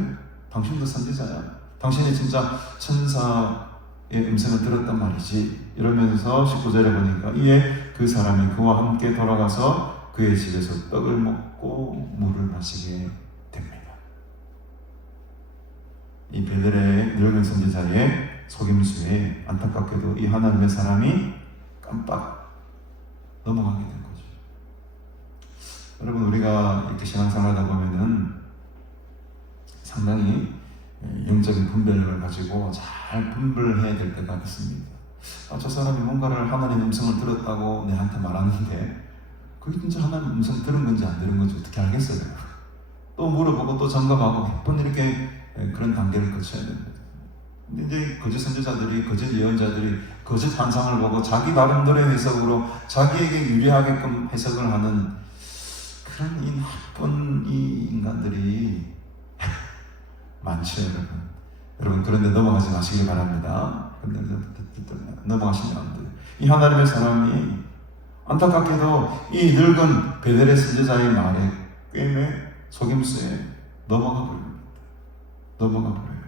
당신도 선지자야? 당신이 진짜 천사의 음성을 들었단 말이지. 이러면서 19절에 보니까 이에 그 사람이 그와 함께 돌아가서 그의 집에서 떡을 먹고 물을 마시게 됩니다. 이 베델의 늙은 선지자의 속임수에 안타깝게도 이 하나님의 사람이 깜빡 넘어가게 된 거죠. 여러분 우리가 이렇게 신앙생활하다 보면은 상당히 영적인 분별력을 가지고 잘 분별해야 될 때가 있습니다. 저 사람이 뭔가를 하나님의 음성을 들었다고 내한테 말하는데 그게 진짜 하나님의 음성 들은 건지 안 들은 건지 어떻게 알겠어요? 또 물어보고 또 점검하고 몇 번 이렇게 그런 단계를 거쳐야 됩니다. 근데 이제 거짓 선지자들이, 거짓 예언자들이 거짓 환상을 보고 자기 나름대로의 해석으로 자기에게 유리하게끔 해석을 하는 그런 이 나쁜 이 인간들이 많죠, 여러분. 여러분 그런데 넘어가지 마시기 바랍니다. 그런데 넘어가시면 안 돼요. 이 하나님의 사람이 안타깝게도 이 늙은 베델의 선지자의 말에 꿰매 속임수에 넘어가 버립니다. 넘어가 버려요.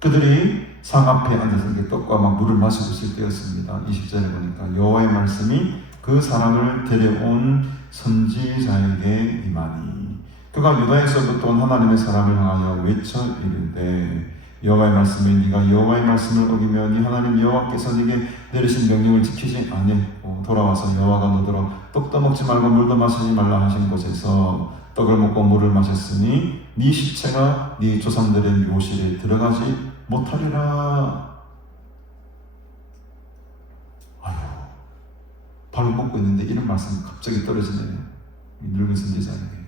그들이 상 앞에 앉아서 이렇게 떡과 막 물을 마시고 있을 때였습니다. 20절에 보니까 여호와의 말씀이 그 사람을 데려온 선지자에게 임하니 그가 유다에서부터 온 하나님의 사람을 향하여 외쳐 이르되 여호와의 말씀에 네가 여호와의 말씀을 어기며 네 하나님 여호와께서 네게 내리신 명령을 지키지 아니하고 돌아와서 여호와가 너더러 떡도 먹지 말고 물도 마시지 말라 하신 곳에서 떡을 먹고 물을 마셨으니 네 시체가 네 조상들의 묘실에 들어가지 못하리라. 아유, 밥을 먹고 있는데 이런 말씀이 갑자기 떨어지네요. 이 늙은 선지자에게.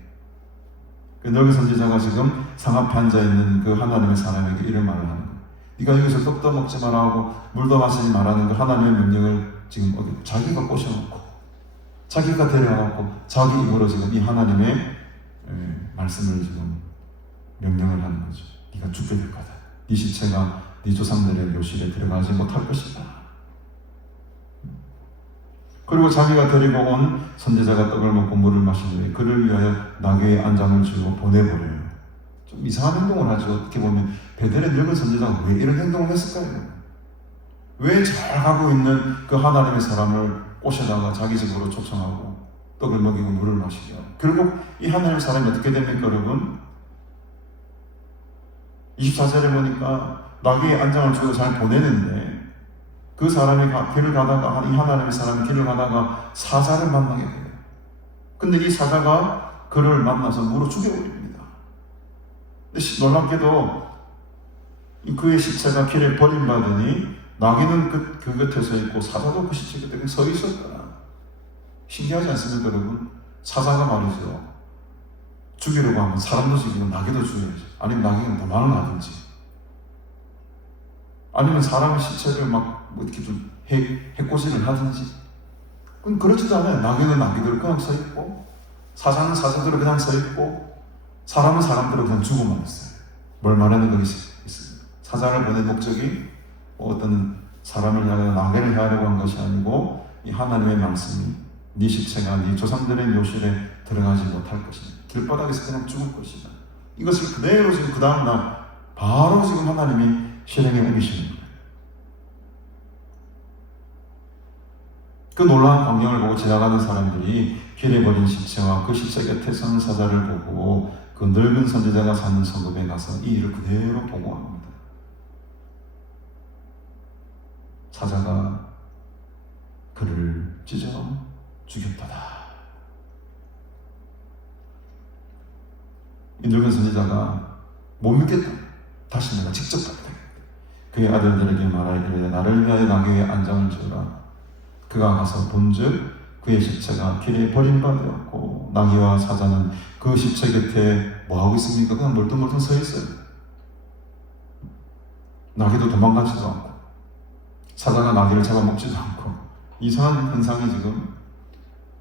그 늙은 선지자가 지금 상 앞에 앉아있는 그 하나님의 사람에게 이런 말을 하는 거예요. 네가 여기서 떡도 먹지 마라 하고 물도 마시지 말라는 그 하나님의 명령을 지금 자기가 꼬셔놓고 자기가 데려와놓고 자기 입으로 지금 이 하나님의 말씀을 지금 명령을 하는 거죠. 네가 죽게 될 거다. 네 시체가 네 조상들의 묘실에 들어가지 못할 것이다. 그리고 자기가 데리고 온 선지자가 떡을 먹고 물을 마신 후에 그를 위하여 나귀의 안장을 주고 보내버려요. 좀 이상한 행동을 하죠. 어떻게 보면 베델의 늙은 선지자가 왜 이런 행동을 했을까요? 왜 잘 가고 있는 그 하나님의 사람을 꼬셔다가 자기 집으로 초청하고 떡을 먹이고 물을 마시게 하고 결국 이 하나님의 사람이 어떻게 됩니까 여러분? 24절에 보니까 나귀의 안장을 주고 잘 보내는데 그 사람이 길을 가다가 이 하나님의 사람이 길을 가다가 사자를 만나게 돼요. 근데 이 사자가 그를 만나서 물어 죽여버립니다. 근데 놀랍게도 그의 시체가 길에 버림받으니 나귀는 그 곁에 서 있고 사자도 그 시체 곁에 서 있었다. 신기하지 않습니까 여러분? 사자가 말이죠. 죽이려고 하면 사람도 죽이고 나귀도 죽여야지. 아니면 나귀는 도망을 가든지. 아니면 사람의 시체를 막 뭐 이렇게 좀 해코지를 하든지. 그건 그렇지도 않아요. 나귀는 나귀대로 그냥 서 있고, 사자는 사자대로 그냥 서 있고, 사람은 사람대로 그냥 죽어만 있어요. 뭘 말하는 것이 있습니다. 사자를 보낸 목적이 어떤 사람을 향하여 나귀를 향하려고 한 것이 아니고 이 하나님의 말씀이 네 시체가 네 조상들의 묘실에 들어가지 못할 것이다. 길바닥에서 그냥 죽을 것이다. 이것을 그대로 지금 그 다음날 바로 지금 하나님이 실행에 옮기시는 거예요. 그 놀라운 광경을 보고 지나가는 사람들이 길에 버린 시체와 그 시체 곁에 서는 사자를 보고 그 늙은 선지자가 사는 성읍에 가서 이 일을 그대로 보고합니다. 사자가 그를 찢어 죽였다다. 이 늙은 선지자가 못 믿겠다. 다시 내가 직접 갔다. 그의 아들들에게 말하기를 나를 위하여 나귀의 안장을 주라. 그가 가서 본즉 그의 시체가 길에 버림받았고 나귀와 사자는 그 시체 곁에 뭐하고 있습니까? 그냥 멀뚱멀뚱 서 있어요. 나귀도 도망가지도 않고 사자가 나귀를 잡아먹지도 않고 이상한 현상이 지금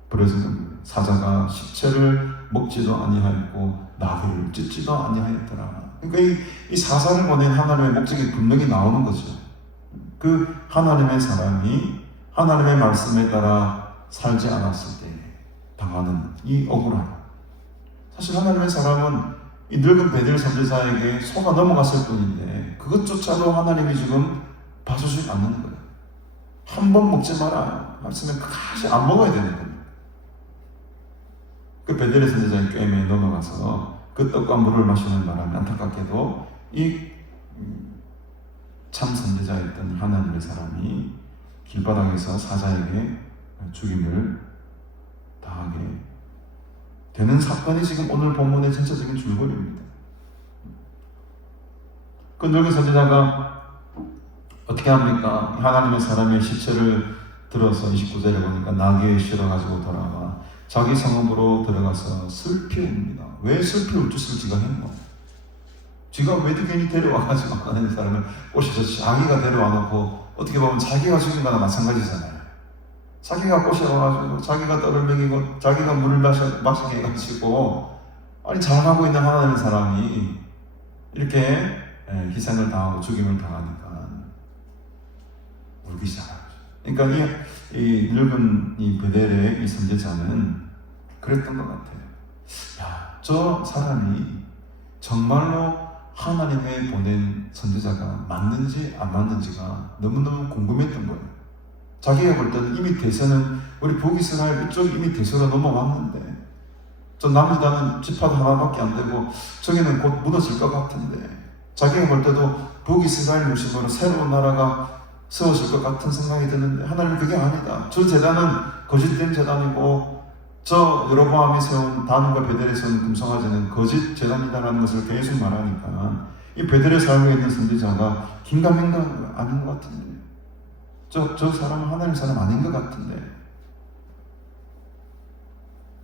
벌어지는 거예요. 사자가 시체를 먹지도 아니하였고 나귀를 찢지도 아니하였더라. 그러니까 이 사자를 보낸 하나님의 목적이 분명히 나오는 거죠. 그 하나님의 사람이 하나님의 말씀에 따라 살지 않았을 때 당하는 이 억울함. 사실 하나님의 사람은 이 늙은 베델 선지자에게 속아 넘어갔을 뿐인데 그것조차도 하나님이 지금 봐주지 않는 거예요. 한 번 먹지 마라 말씀에 끝까지 안 먹어야 되는 겁니다. 그 베델의 선지자의 꾀임에 넘어가서 그 떡과 물을 마시는 바람에 안타깝게도 이 참 선지자였던 하나님의 사람이 길바닥에서 사자에게 죽임을 당하게 되는 사건이 지금 오늘 본문의 전체적인 줄거리입니다. 그 늙은 선지자가 어떻게 합니까? 하나님의 사람의 시체를 들어서 29절에 보니까 나귀에 실어가지고 돌아와 자기 성읍으로 들어가서 슬피 웁니다. 왜 슬피 울 짓을 지가 했노? 지가 왜 괜히 데려와가지고 하나님의 사람을 꼬셔서 자기가 데려와놓고 어떻게 보면 자기가 죽인 거나 마찬가지잖아요. 자기가 꼬셔와가지고 자기가 떡을 먹이고 자기가 물을 마시게 해가지고 아니 잘 가고 있는 하나님의 사람이 이렇게 희생을 당하고 죽임을 당하니까 울기 시작하죠. 그러니까 이 늙은 이 베델의 이 선지자는 그랬던 것 같아요. 야, 저 사람이 정말로 하나님의 보낸 선지자가 맞는지 안 맞는지가 너무너무 궁금했던 거예요. 자기가 볼 때는 이미 대세는 우리 북이스라엘 이쪽이 이미 대세가 넘어왔는데 저 남유다는 지파도 하나밖에 안 되고 저기는 곧 무너질 것 같은데 자기가 볼 때도 북이스라엘 중심으로 새로운 나라가 세워질 것 같은 생각이 드는데 하나님은 그게 아니다. 저 제단은 거짓된 제단이고 저 여로보암이 세운 다문과 베델에 세운 금송아지는 거짓 제단이다라는 것을 계속 말하니까 이 베델에 살고 있는 선지자가 긴가민가 아닌 것 같은데 저 사람은 하나님 사람 아닌 것 같은데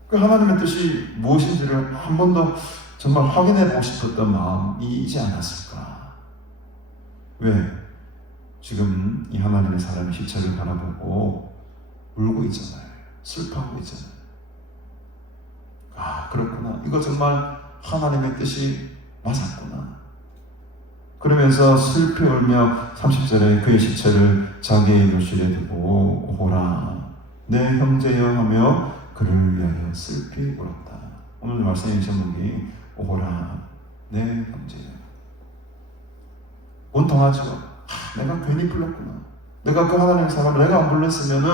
그 하나님의 뜻이 무엇인지를 한 번 더 정말 확인해 보고 싶었던 마음이지 않았을까? 왜? 지금 이 하나님의 사람이 시체를 바라보고 울고 있잖아요. 슬퍼하고 있잖아요. 아, 그렇구나. 이거 정말 하나님의 뜻이 맞았구나. 그러면서 슬피 울며 30절에 그의 시체를 자기의 묘실에 두고 오호라 내 형제여 하며 그를 위하여 슬피 울었다. 오늘 말씀의 제목이 오호라 내 형제여. 원통하죠. 내가 괜히 불렀구나. 내가 그 하나님의 사람을 내가 안 불렀으면은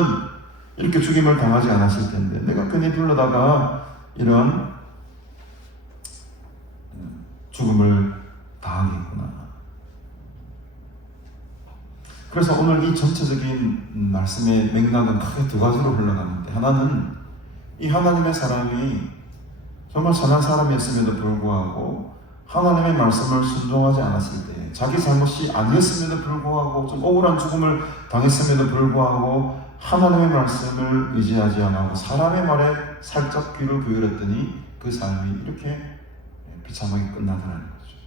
이렇게 죽임을 당하지 않았을 텐데 내가 괜히 불러다가 이런 죽음을 당하겠구나. 그래서 오늘 이 전체적인 말씀의 맥락은 크게 두 가지로 흘러가는데 하나는 이 하나님의 사람이 정말 선한 사람이었음에도 불구하고 하나님의 말씀을 순종하지 않았을 때 자기 잘못이 아니었음에도 불구하고 좀 억울한 죽음을 당했음에도 불구하고 하나님의 말씀을 의지하지 않고 사람의 말에 살짝 귀를 기울였더니 그 삶이 이렇게 비참하게 끝나더라는 거죠.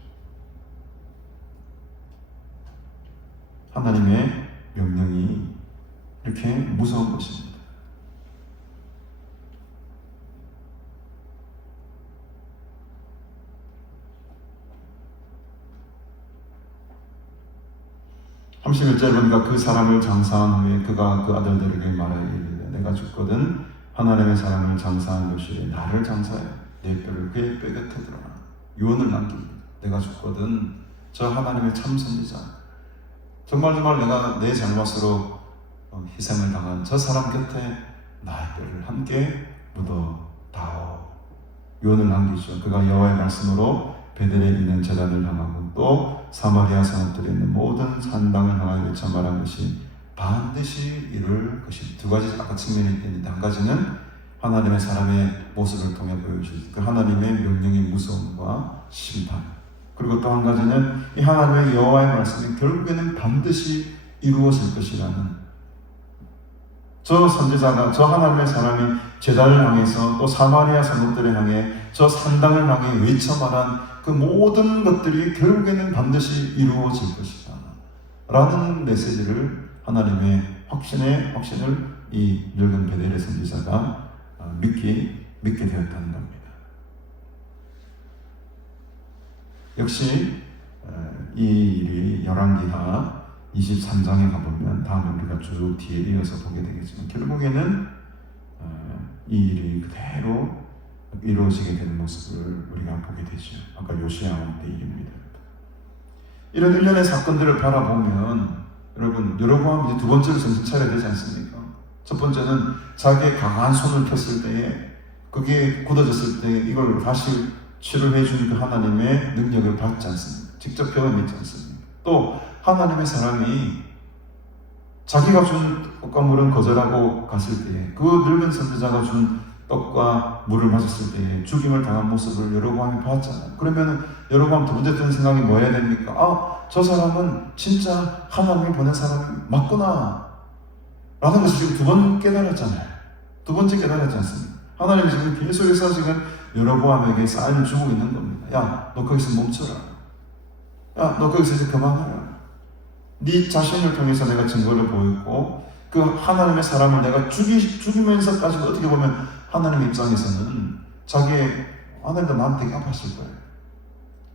하나님의 명령이 이렇게 무서운 것입니다. (31절) 보니까 그 사람을 장사한 후에 그가 그 아들들에게 말하기를 내가 죽거든 하나님의 사람을 장사한 것이 나를 장사해 내 뼈를 그의 뼈 곁에 들어라. 유언을 남깁니다. 내가 죽거든 저 하나님의 참 선지자 정말 내가 내 잘못으로 희생을 당한 저 사람 곁에 나의 뼈를 함께 묻어다오. 유언을 남기죠. 그가 여호와의 말씀으로 베델에 있는 제단을 향하고 또 사마리아 성읍들에 있는 모든 산당을 향하여 외쳐 말한 것이 반드시 이룰 것입니다. 두 가지 아까 측면이 있는데 한 가지는 하나님의 사람의 모습을 통해 보여주신 그 하나님의 명령의 무서움과 심판, 그리고 또 한 가지는 이 하나님의 여호와의 말씀이 결국에는 반드시 이루어질 것이라는 저 선지자가 저 하나님의 사람이 제단을 향해서 또 사마리아 성읍들을 향해 저 산당을 향해 외쳐 말한 그 모든 것들이 결국에는 반드시 이루어질 것이다 라는 메시지를 하나님의 확신을 이 늙은 베델의 선지자가 믿게 되었다는 겁니다. 역시 이 일이 열왕기하 23장에 가보면 다음에 우리가 쭉 뒤에 이어서 보게 되겠지만 결국에는 이 일이 그대로 이루어지게 되는 모습을 우리가 보게 되죠. 아까 요시야 왕 때 일입니다. 이런 일련의 사건들을 바라보면 여러분 여로보암이 이제 두 번째로 정신 차려야 되지 않습니까? 첫 번째는 자기의 강한 손을 폈을 때에 그게 굳어졌을 때 이걸 다시 치료해 주는 그 하나님의 능력을 받지 않습니다. 직접 경험했지 않습니다. 또 하나님의 사람이 자기가 준 떡과 물은 거절하고 갔을 때에 그 늙은 선지자가 준 떡과 물을 마셨을 때에 죽임을 당한 모습을 여로보암이 봤잖아요. 그러면 여로보암 두 번째 든 생각이 뭐 해야 됩니까? 아, 저 사람은 진짜 하나님이 보낸 사람이 맞구나 라는 것을 지금 두 번 깨달았잖아요. 두 번째 깨달았지 않습니까? 하나님이 지금 계속해서 지금 여로보암에게 사인을 주고 있는 겁니다. 야, 너 거기서 멈춰라. 야, 너 거기서 이제 그만해라. 네 자신을 통해서 내가 증거를 보였고 그 하나님의 사람을 내가 죽이면서까지 어떻게 보면 하나님 입장에서는 하나님도 마음 되게 아팠을 거예요.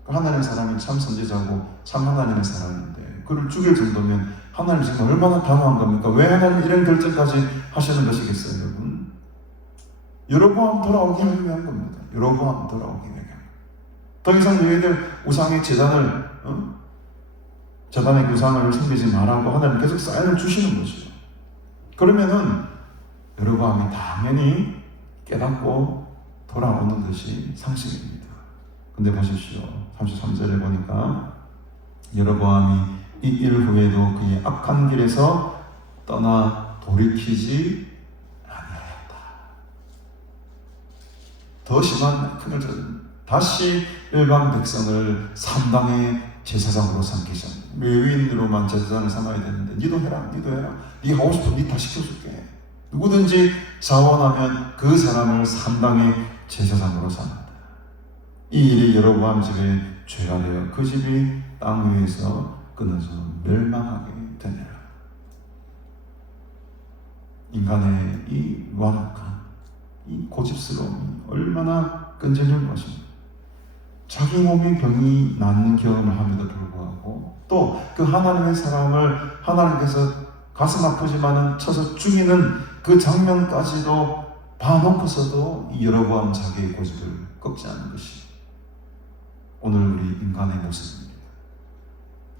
그 하나님의 사람이 참 선지자고 참 하나님의 사람인데 그를 죽일 정도면 하나님 지금 얼마나 단호한 겁니까? 왜 하나님 이런 결정까지 하시는 것이겠어요, 여러분? 여로보암 돌아오기 위한 겁니다. 여로보암 돌아오기 위한 겁니다. 더 이상 너희들 우상의 재단을 재단의 우상을 섬기지 말라고 하나님 계속 사인을 주시는 거죠. 그러면은 여로보암이 당연히 깨닫고 돌아오는 것이 상식입니다. 근데 보십시오. 33절에 보니까 여로보암이 이 일 후에도 그의 악한 길에서 떠나 돌이키지 아니하였다. 더 심한 큰을 저지른 다시 일반 백성을 산당의 제사장으로 삼기셨네. 레위인으로만 제사장을 삼아야 되는데 니도 해라, 니도 해라. 니 하고 싶으면 니 다 시켜줄게. 누구든지 자원하면 그 사람을 산당의 제사장으로 삼는다. 이 일이 여로보암 집에 죄가 되어 그 집이 땅 위에서 끊어져 멸망하게 되니라. 인간의 이 완악한 이 고집스러움이 얼마나 끈질긴 것입니다. 자기 몸에 병이 낫는 경험을 함에도 불구하고 또 그 하나님의 사람을 하나님께서 가슴 아프지만은 쳐서 죽이는 그 장면까지도 봐놓고서도 이 여로보암 자기의 고집을 꺾지 않는 것이 오늘 우리 인간의 모습입니다.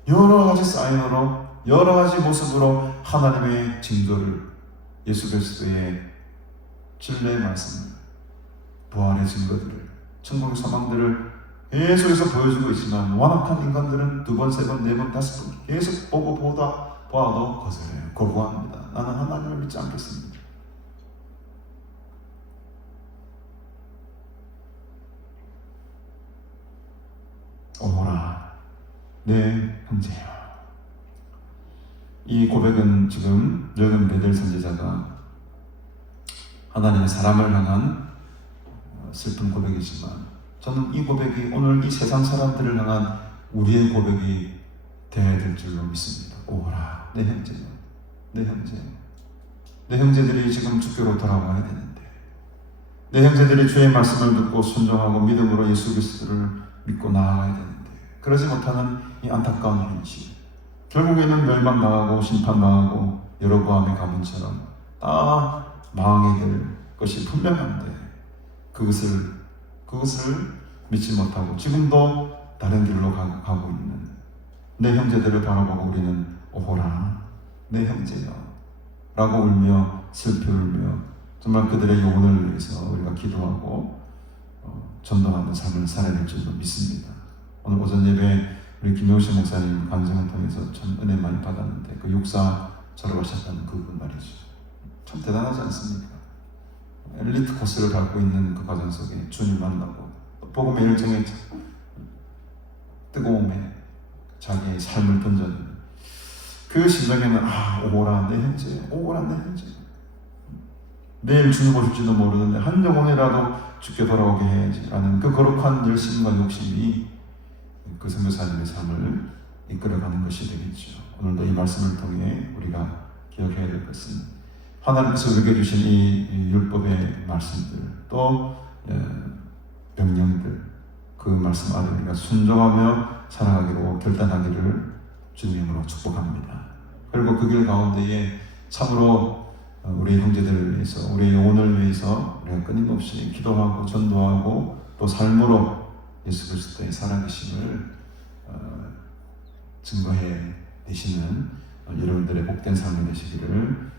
여러 가지 사인으로 여러 가지 모습으로 하나님의 징조를 예수 그리스도의 진리의 말씀, 부활의 증거들을, 천국의 소망들을 계속해서 보여주고 있지만 완악한 인간들은 두 번, 세 번, 네 번, 다섯 번 계속 보고 보아도 거절해요. 거부합니다. 나는 하나님을 믿지 않겠습니다. 오라 내 형제여. 이 고백은 지금 여금 베델 선지자가 하나님의 사람을 향한 슬픈 고백이지만 저는 이 고백이 오늘 이 세상 사람들을 향한 우리의 고백이 되어야 될 줄로 믿습니다. 오라 내 형제여, 내 형제. 내 형제들이 지금 주께로 돌아와야 되는데 내 형제들이 주의 말씀을 듣고 순종하고 믿음으로 예수 그리스도를 믿고 나아가야 되는데 그러지 못하는 이 안타까운 현실, 결국에는 멸망당하고 심판당하고 여로보암의 가문처럼 다 망하게 될 것이 분명한데 그것을 믿지 못하고 지금도 다른 길로 가고 있는 내 형제들을 바라보고 우리는 오호라 내 형제여 라고 울며 슬피 울며 정말 그들의 영혼을 위해서 우리가 기도하고 전도하는 삶을 살아야 될 줄로 믿습니다. 오늘 오전 예배 우리 김용신 목사님 간증을 통해서 참 은혜 많이 받았는데 그 육사 졸업하셨다는 그분 말이죠. 참 대단하지 않습니까? 엘리트 코스를 밟고 있는 그 과정 속에 주님 만나고 복음의 일정의 뜨거움에 자기의 삶을 던져는 그 심정에는 오라 내 형제, 오라 내 형제. 내일 주님 오실지도 모르는데 한 영혼이라도 죽게 돌아오게 해야지 라는 그 거룩한 열심과 욕심이 그 선교사님의 삶을 이끌어가는 것이 되겠죠. 오늘도 이 말씀을 통해 우리가 기억해야 될 것은 하나님께서 우리에게 주신 이 율법의 말씀들 또 명령들 그 말씀 아래 우리가 순종하며 살아가기로 결단하기를 주님으로 축복합니다. 그리고 그 길 가운데에 참으로 우리 형제들을 위해서 우리의 영혼을 위해서 우리가 끊임없이 기도하고 전도하고 또 삶으로 예수 그리스도의 살아계심을 증거해 내시는 여러분들의 복된 삶이 되시기를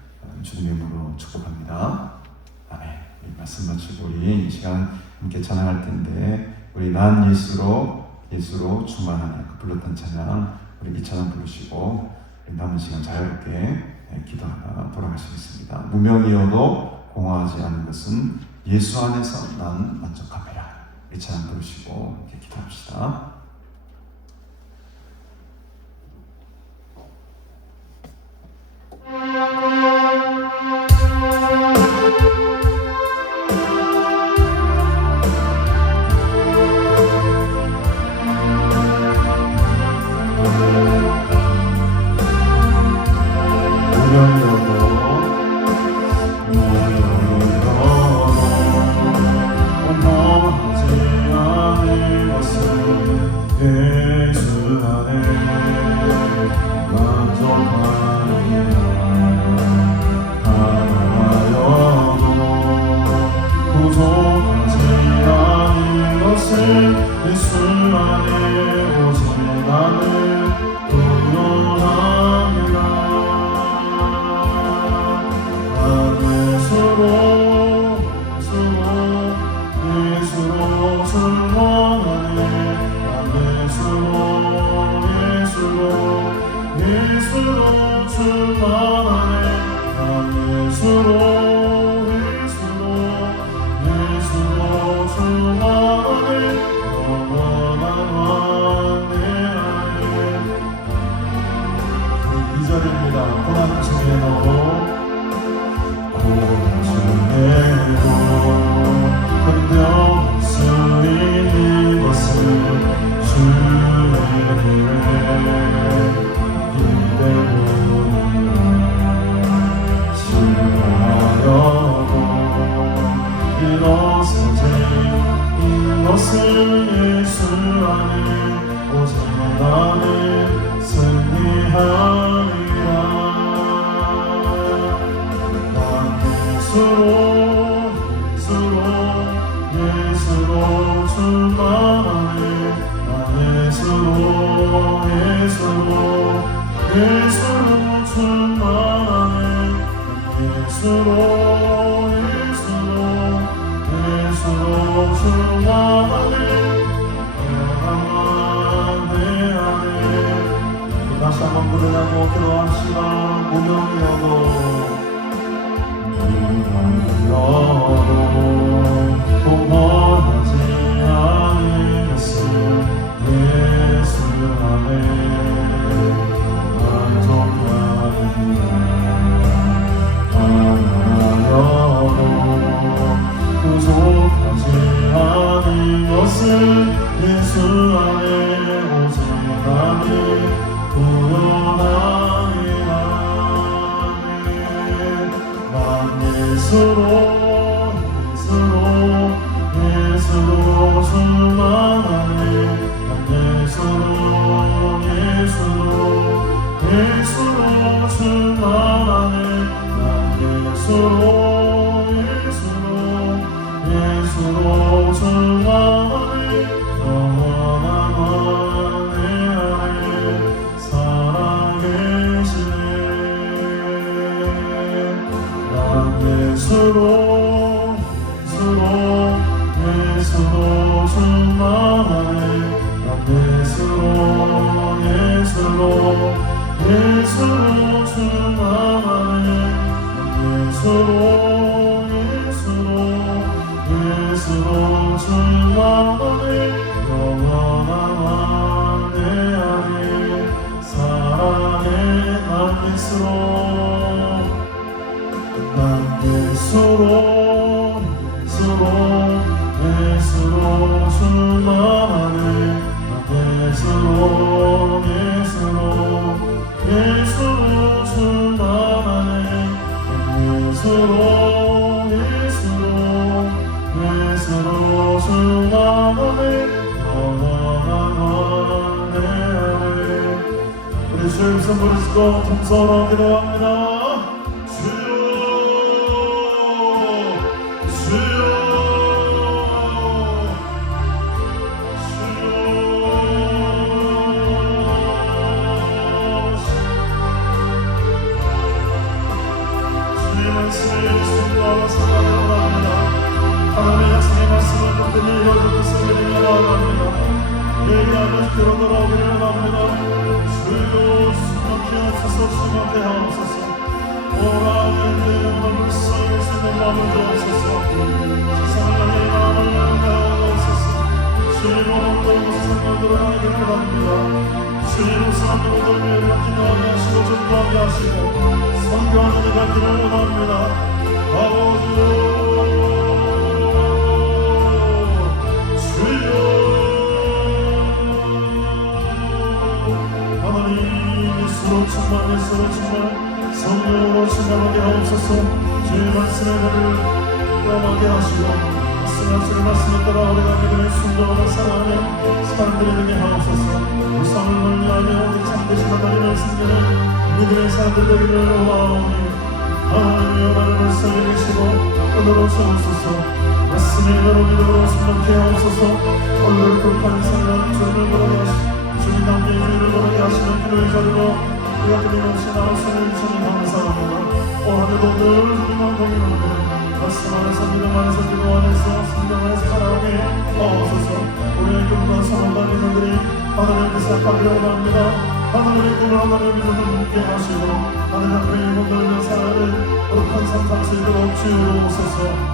주님의 이름으로 축복합니다. 아멘. 이 말씀 마치고 우리 이 시간 함께 찬양할 텐데 우리 난 예수로 충만하네 그 불렀던 찬양 우리 이 찬양 부르시고 우리 남은 시간 자유롭게 기도하다 돌아가시겠습니다. 무명이어도 공허하지 않은 것은 예수 안에서 난 만족합니다. 이 찬양 부르시고 이렇게 기도합시다. 공허하지 않을 것은 예수 안에 오직 나는 구원합니다. 난 예수로 출발하네. 난 예수로 출발하네. 난 예수로 출발하네. 영원한 안내 그 2절입니다. 고난 중에도 견뎌낼 수 있는 것은 주의 일어서지 이것을 예수 안에 오직 나는 승리하리라. 난 예수로 출발하네. 난 예수로 출발하네. 예수로 출발하네. 안내 다시 한번 부르라고 기도합시다. 무명이 여도 동원하지 않은 것은 예수 안에 만족하리라. 하나여도 부족하지 않은 것은 예수 안에 오직 나는 구원하리라. 난 예수로 출발하네. 난 예수로 출발하네. 난 예수로 출발하네. 영원한 안내 안에 살아계시네. 난 예수로 출발하네. 난 예수로 출발하네. 예수로 출발하네. 영원한 안내 안에 사랑해. 난 예수로 출발하네. 예수로 출발하네. 예수로 출발하네. 영원한 안내 안에 우리 주의 이름 부르시고 통성으로 기도합니다. 하나님의 약속의 말씀을 듣더니 여기 뜻을 드리며 나아갑니다. 예배하며 주께로 돌아오기를 원합니다. 주여 수막히 하옵소서. 수막히 하옵소서. 오라는데 물성의 수는 마음을 주옵소서. 세상을 향해 마음을 향하옵소서. 주님 오늘도 무상으로 하기를 원합니다. 주님 우상으로 돌미를 기도하게 하시고 전도하게 하시고 선교하는 이가 기를 원합니다. 아버지 예수로 정말 성령으로 충만하게 하옵소서. 주의 말씀의 배를 떠나게 하시고 주의 말씀을 따라 우리가 믿음의 순종하며 살아가며 사람들이 되게 하옵소서. 우상을 멀리하며 우리 참되신 하나님의 말씀대로 믿음의 사람들 되기를 원하오니 하나님이여 나를 말씀해 계시고 오늘로 세우소서. 말씀이 여러 믿음으로 순종케 하옵소서. 오늘 급한 상황 주님을 보게 하시고 주님 남의 주의를 보게 하시는 기도의 자리로 우리가 끊임없이 나아서는 주님 감사합니다. 오늘도 늘 주님과 동행하며 말씀 안에서 믿음 안에서 기도 안에서 성경 안에서 살아가게 하옵소서. 우리의 꿈과 소망과 믿음들이 하나님께서 가려고 합니다. 하나님의 꿈을 하나님의 믿음을 묻게 하시고 하나님 앞에 몸들며 살아가는 거룩한 삶 살수 있도록 주옵소서.